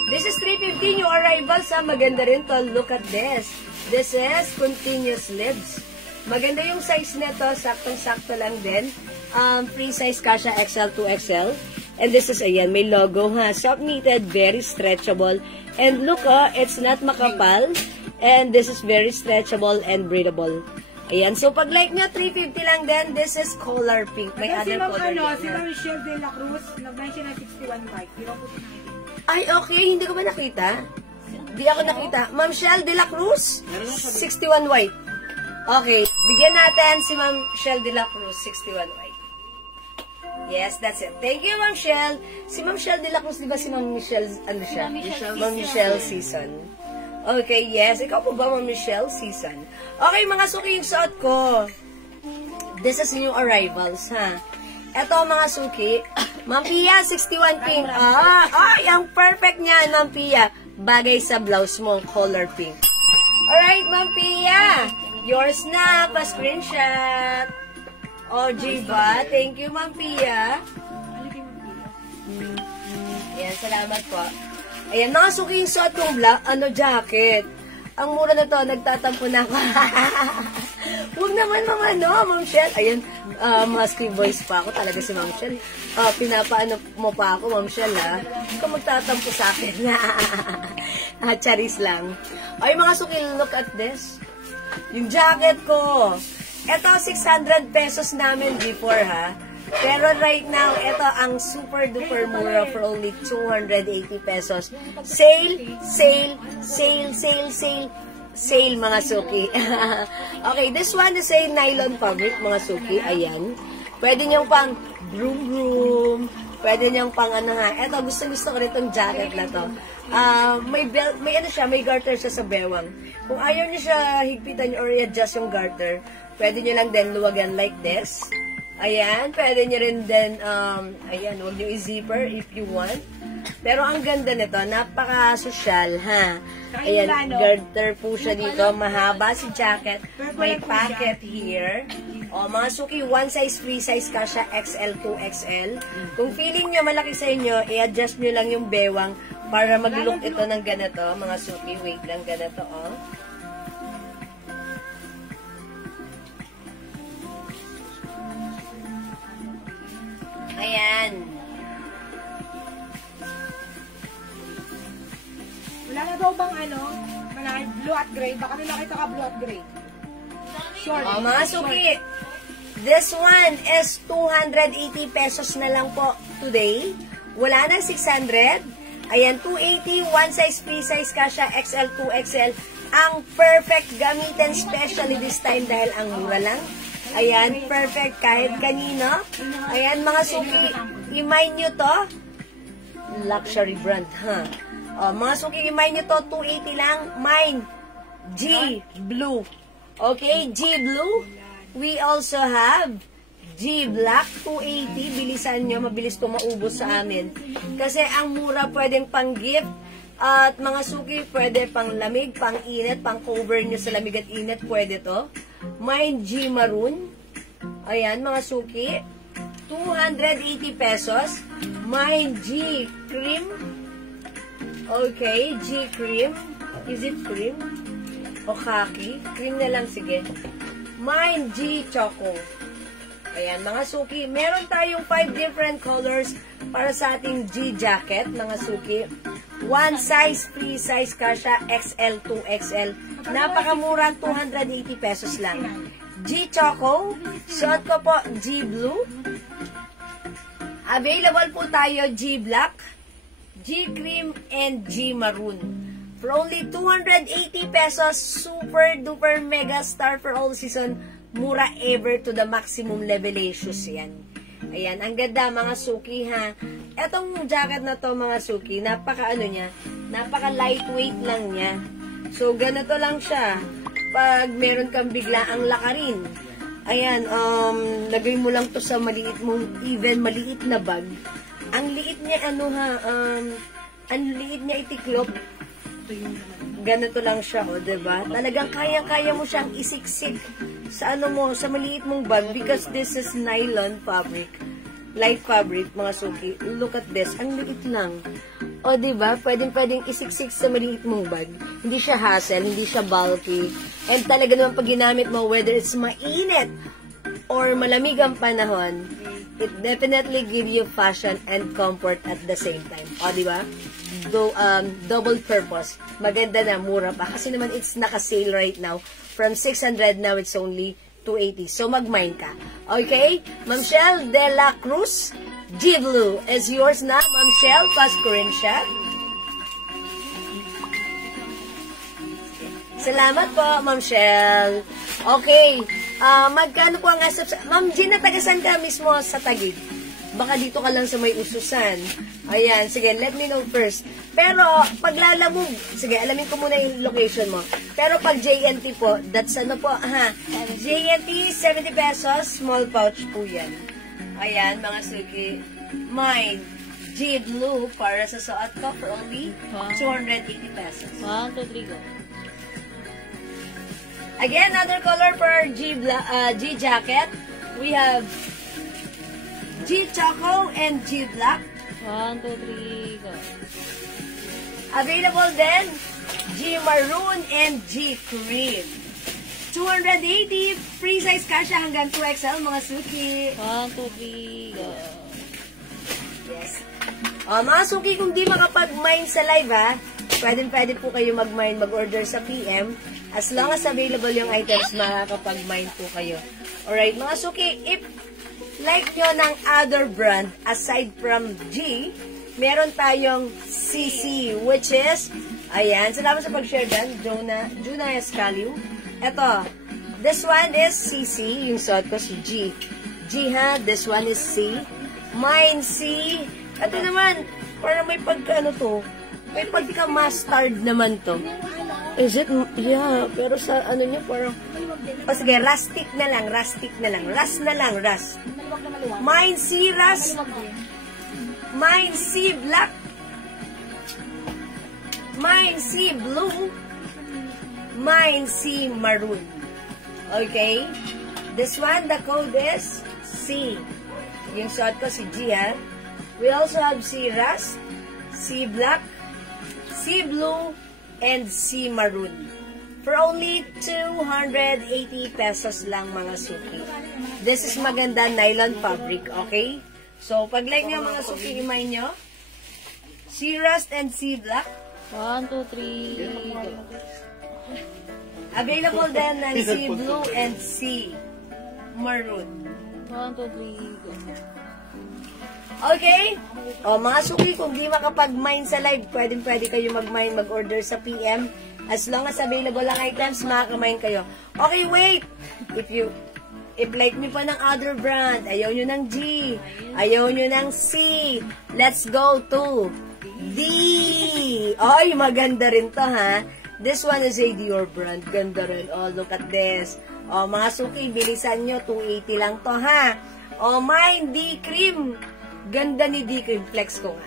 This is 350 new arrivals. Maganda rin to. Look at this. This is continuous lids. Maganda yung size nito. Saktong-sakto lang din. Free size kasha XL to XL. And this is, ayan, may logo ha. Soft knitted, very stretchable. And look, it's not makapal. And this is very stretchable and breathable. Ayan, so pag like nyo, 350 lang din. This is color pink. May other color Si Ma'am Michelle de la Cruz, nag-mention na 61 white. Di ba po ay, okay. Hindi ko ba nakita? Hindi ako nakita. Ma'am Michelle de la Cruz, 61 white. Okay, bigyan natin si Ma'am Michelle de la Cruz, 61 white. Yes, that's it. Thank you, Ma'am Michelle. Si Ma'am Michelle de la Cruz, di ba si Ma'am Michelle, ano siya? Ma'am Michelle Season. Okay, yes. Ikaw po ba, Ma'am Michelle Season? Okay, mga suki, yung suot ko. This is new arrivals, ha? Ito, mga suki. Ma'am Pia, 61 pink. Ang perfect niyan, Ma'am Pia. Bagay sa blouse mo, color pink. Alright, Ma'am Pia. Yours na, pa-screenshot. OJ ba? Thank you, Ma'am Pia. Ayan, salamat po. Ayan, mga suki, yung suot kong black, jacket. Ang mura na to, nagtatampo na ako. Huwag naman, Ma'am Michelle. Ayan, husky voice pa ako. Talaga si Ma'am Michelle. Pinapaano mo pa ako, Ma'am Michelle, ha? Huwag ka magtatampo sa akin. Charis lang. Ay, mga suki, look at this. Yung jacket ko. Ito, 600 pesos namin before, ha? Pero right now, ito ang super duper mura for only 280 pesos. Sale, sale, sale, sale, sale, sale, mga suki. Okay, this one is a nylon fabric, mga suki. Ayan. Pwede nyo pang broom, Pwede niyang pang ano ha. Eto, gusto ko rin itong jacket na to. May belt, may ano siya, may garter siya sa bewang. Kung ayaw niyo siya higpitan or i-adjust yung garter, pwede niyo lang din luwagan like this. Ayan, pwede niyo rin din, ayan, huwag niyo i-zipper if you want. Pero ang ganda nito, napaka-social, ha? Ayan, garter po siya dito. Mahaba si jacket. May pocket here. O, mga suki, one size, free size ka siya, XL to XL. Kung feeling nyo malaki sa inyo, i-adjust nyo lang yung bewang para mag-look ito ng ganito. Mga suki, wait lang, ganito, o. Ayan. Wala na daw bang ano? Blue at gray. Baka nila nakita ka blue at gray. Short. O, mga suki, this one is 280 pesos na lang po today. Wala na 600. Ayan, 280, one size, free size ka siya, XL to XL. Ang perfect gamitin, especially this time dahil ang mura lang. Ayan, perfect kahit kanino. Ayan, mga suki, i-mind nyo to. Luxury brand, ha? O, mga suki, i-mind nyo to, 280 lang. Mine, G Blue. Okay, G Blue. We also have G Black, 280. Bilisan nyo, mabilis to maubos sa amin. Kasi ang mura pwedeng pang gift. At mga suki, pwede pang lamig, pang init, pang cover nyo sa lamig at init, pwede to. Mine G Maroon. Ayan, mga suki. 280 pesos. Mine G Cream. Okay, G Cream. Is it cream? O khaki? Cream na lang, sige. Mine G Choco. Ayan, mga suki. Meron tayong 5 different colors para sa ating G jacket, mga suki. One size, free size ka siya, XL to XL. Napakamura, 280 pesos lang. G Choco. Suot ko po, G Blue. Available po tayo, G Black, G Cream, and G Maroon. For only 280 pesos, super duper mega star for all season, mura ever to the maximum levelations yan. Ayan, ang ganda mga suki ha. Etong jacket na to mga suki, napaka ano niya, napaka lightweight lang niya. So ganito lang siya. Pag meron kang bigla ang lakarin, ayan, lagay mo lang to sa maliit mong, even maliit na bag. Ang liit niya ano ha, ang liit niya itiklop. Ganito lang siya, o, diba? Talagang kaya-kaya mo siyang isiksik sa ano mo, sa maliit mong bag because this is nylon fabric. Light fabric, mga suki. Look at this. Ang liit lang. O, diba? Pwedeng isiksik sa maliit mong bag. Hindi siya hassle, hindi siya bulky. And talaga naman pag ginamit mo, whether it's mainit or malamig ang panahon, it definitely give you fashion and comfort at the same time. O, diba? Double purpose. Maganda na, mura pa. Kasi naman it's naka-sale right now. From 600 now, it's only 280. So, mag-mine ka. Okay? Ma'am Shell de la Cruz, G Blue is yours na. Ma'am Shell, pass ko rin siya. Salamat po, Ma'am Shell. Okay. Magkano po ang asap sa... Ma'am Gina, tagasan ka mismo sa Taguig? Baka dito ka lang sa may ususan. Ayan, sige, let me know first. Pero, pag lalamog, sige, alamin ko muna yung location mo. Pero pag JNT po, that's ano po, ha? JNT, 70 pesos, small pouch po yan. Ayan, mga suki. Mine, G Blue, para sa suot ko for only 280 pesos. 1, 2, 3, go. Again, another color for our G jacket. We have G Choco and G Black. 1, 2, 3, go. Available then, G Maroon and G Cream. 280, free size kasha hanggang 2XL, mga suki. 1, 2, 3, go. Yes. Mga suki, kung di makapag-mine sa live ha, pwede po kayo mag-mine, mag-order sa PM. As long as available yung items, makakapag-mine po kayo. Alright, mga suki, if like nyo ng other brand, aside from G, meron tayong CC, which is, ayan, salamat sa pag-share dyan, Juna Escaliu. Ito, this one is CC, yung suot ko si G. G ha, this one is C. Mine C. Ito naman, parang may pagka ano to. May pagka mustard naman to. Is it? Yeah, pero sa ano niya parang... O sige, rustic na lang, rustic na lang. Rust na lang, rust. Mine C, rust. Mine C, black. Mine C, blue. Mine C, maroon. Okay? This one, the code is C. Yung shot ko si G, ha? We also have C rust, C black, C blue, and C maroon. For only 280 pesos lang mga suki. This is maganda nylon fabric, okay? So, pag like nyo mga suki, imay nyo. C rust and C black. 1, 2, 3, go. Available din ng C blue and C maroon. 1, 2, 3, go. Okay? O, mga suki, kung di makapag-mine sa live, pwede kayo mag-mine, mag-order sa PM. As long as available ang items, makaka-mine kayo. Okay, wait! If like nyo pa ng other brand, ayaw nyo ng G, ayaw nyo ng C, let's go to D! Ay, maganda rin to, ha? This one is a Dior brand. Ganda rin. Oh, look at this. Oh, mga suki, bilisan nyo. 280 lang to, ha? Oh, mine, D cream. Ganda ni D cream. Flex ko nga.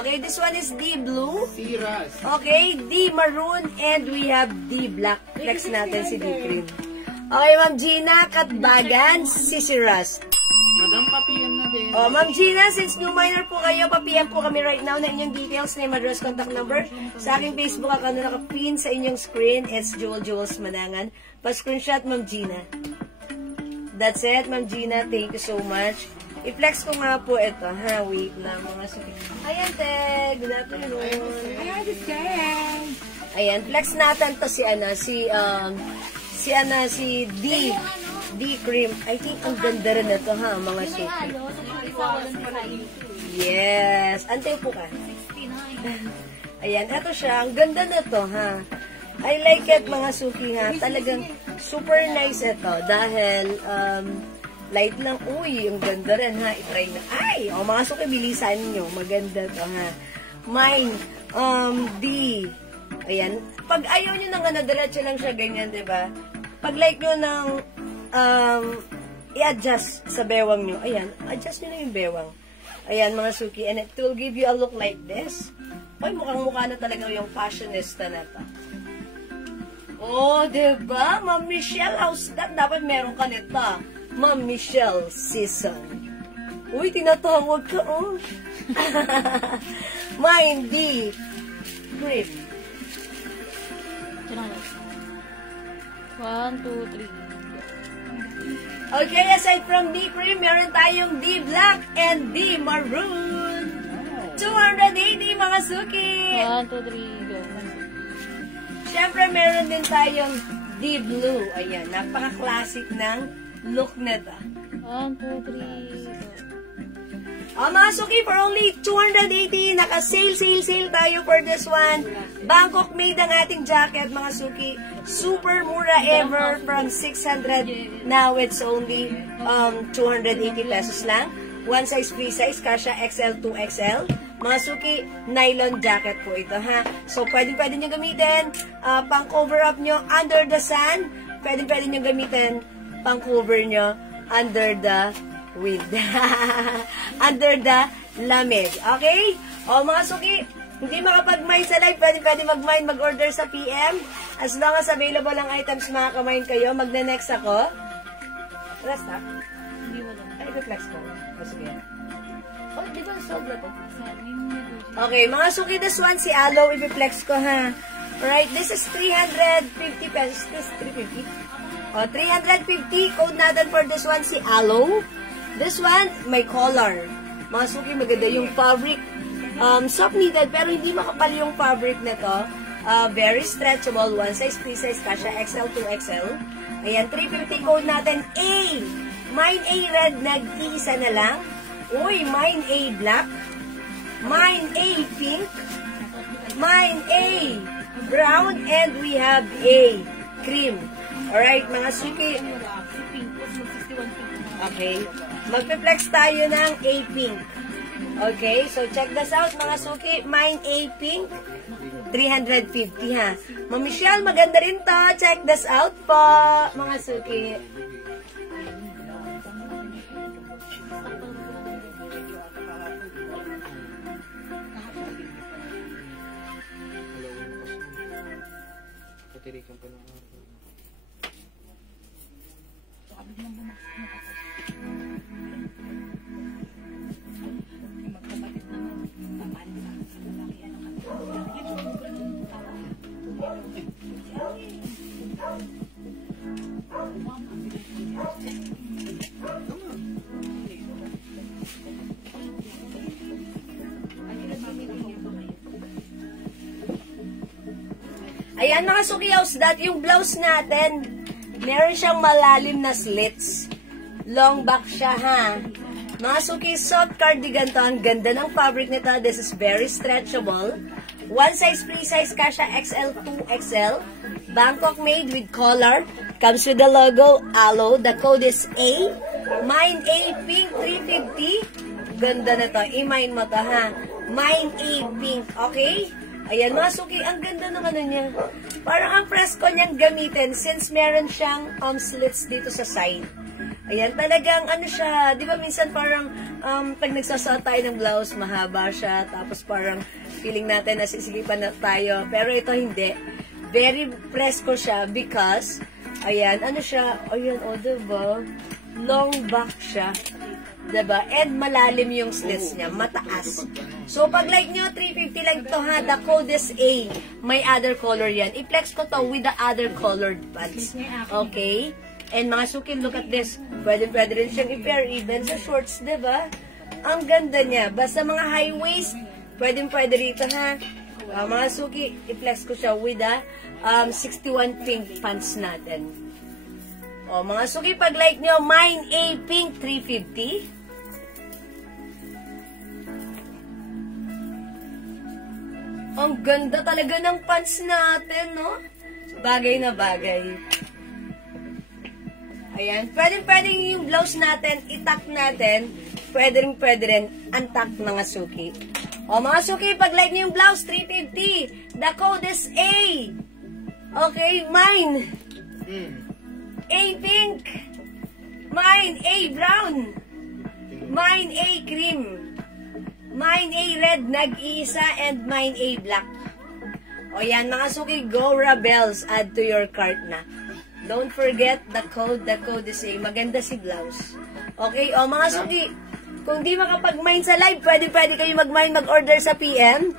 Okay, this one is D blue. C rust. Okay, D maroon. And we have D black. Flex natin si D cream. Okay, Ma'am Gina, Katbagan, Sissy Rust. Madam, pa-PM na din. Oh, Ma'am Gina, since new miner po kayo, pa-PM po kami right now na inyong details, name, address, contact number. Sa aking Facebook account na nakapin sa inyong screen, it's Jules Manangan. Pa-screenshot, Ma'am Gina. That's it, Ma'am Gina. Thank you so much. I-flex ko nga po ito, ha? Wait lang, mga suki. Ayan, te. Good afternoon. Ayan, this guy. Ayan, flex natin to si D cream. I think ang ganda rin na to, ha, mga suki. Yes. Antay po ka. Ayan, ito siya. Ang ganda na to, ha. I like it, mga suki, ha. Talagang super nice ito. Dahil, light lang. Uy, ang ganda rin, ha. I-try na. Ay! O, mga suki, bilisan nyo. Maganda to, ha. Mine, D. Ayan. Pag ayaw nyo nang diretso lang siya ganyan, diba? Pag like nyo ng i-adjust sa bewang nyo, ayan, adjust nyo na yung bewang. Ayan, mga suki. And it will give you a look like this. Ay, mukhang-mukha na talaga yung fashionista na to. Oh, diba? Ma'am Michelle, how's that? Dapat meron ka nito. Ma'am Michelle season. Uy, tinatawag ka, oh. Mine, D. Grip. 1, 2, 3. Okay, aside from D cream, meron tayong D black and D maroon. 280 mga suki. 1, 2, 3, go. Siyempre, meron din tayong D blue. Ayan, napaka-classic ng look nito. 1, 2, 3, go. Mga suki, for only 280, naka-sale tayo for this one. Bangkok made ang ating jacket, mga suki. Super mura ever from 600. Now it's only 280 pesos lang. One size, free size, kasha XL to XL. Mga suki, nylon jacket po ito, ha. So, pwede nyo gamitin pang cover up nyo under the sun. Pwede nyo gamitin pang cover nyo under the wind. Under the lamig. Okay? O, mga suki, hindi makapag-mine sa live, pwede mag-mine, mag-order sa PM. As long as available ang items, makaka-mine kayo. Magne-next ako. Rest up. Hindi mo lang. Ay, flex ko. O, sige. Oh, di ba sold na to? Sabi mo. Okay, mga suki, this one, si Aloe, i-flex ko, ha. Alright, this is 350 pesos. This is 350. O, 350. Code natin for this one, si Aloe. This one, may collar. Mga suki, maganda yung fabric. Soft knitted, pero hindi makapal yung fabric na to. Very stretchable. One size, free size, kasha XL to XL. Ayan, 350 code natin. A! Mine A red, nag-iisa na lang. Uy, mine A black. Mine A pink. Mine A brown. And we have A cream. Alright, mga suki. Okay. Magpe-flex tayo ng A-Pink. Okay, so check this out mga suki. Mine A-Pink, 350 ha. Ma'am Michelle, maganda rin to. Check this out po, mga suki. Patirikan pa ng araw. Ayan mga sukiyaws, that yung blouse natin, meron siyang malalim na slits. Long back siya ha. Mga suki, soft cardigan to. Ang ganda ng fabric nito. This is very stretchable. One size, free size, kasha XL, 2XL. Bangkok made with collar. Comes with the logo, Aloe. The code is A. Mine A Pink, 350. Ganda na to. I-mine mo to ha. Mine A Pink, okay? Ayan mga suki, ang ganda ng ano niya. Parang ang presko niyang gamitin since meron siyang slits dito sa side. Ayan, talagang ano siya, di ba minsan parang pag nagsasuot tayo ng blouse, mahaba siya, tapos parang feeling natin nasisigipan na tayo. Pero ito hindi. Very presko siya because, ayan, ano siya, ayan, o diba? Long back siya. Diba? And malalim yung slits niya. Mataas. So, pag like nyo, 350 lang to ha. The code is A. May other color yan. I-flex ko to with the other colored pants. Okay? And mga suki, look at this. Pwede rin siyang i-pair even sa shorts, diba? Ang ganda niya. Basta mga high waist, pwede rito ha. Mga suki, i-flex ko siya with the 61 pink pants natin. O, mga suki, pag like nyo, mine A Pink 350. Ang ganda talaga ng pants natin, no? Bagay na bagay. Ayan. Pwede yung blouse natin, itak natin. Pwede rin untuck, mga suki. O, mga suki, pag like nyo yung blouse, 350. The code is A. Okay, mine. A pink. Mine A brown. Mine A cream. Mine A red nag-iisa and mine A black. O yan mga suki, go Rebels, add to your cart na. Don't forget the code is A. Maganda si blouse. Okay, o mga suki, kung di makapag-mine sa live, pwede kayo mag-mine, mag-order sa PM.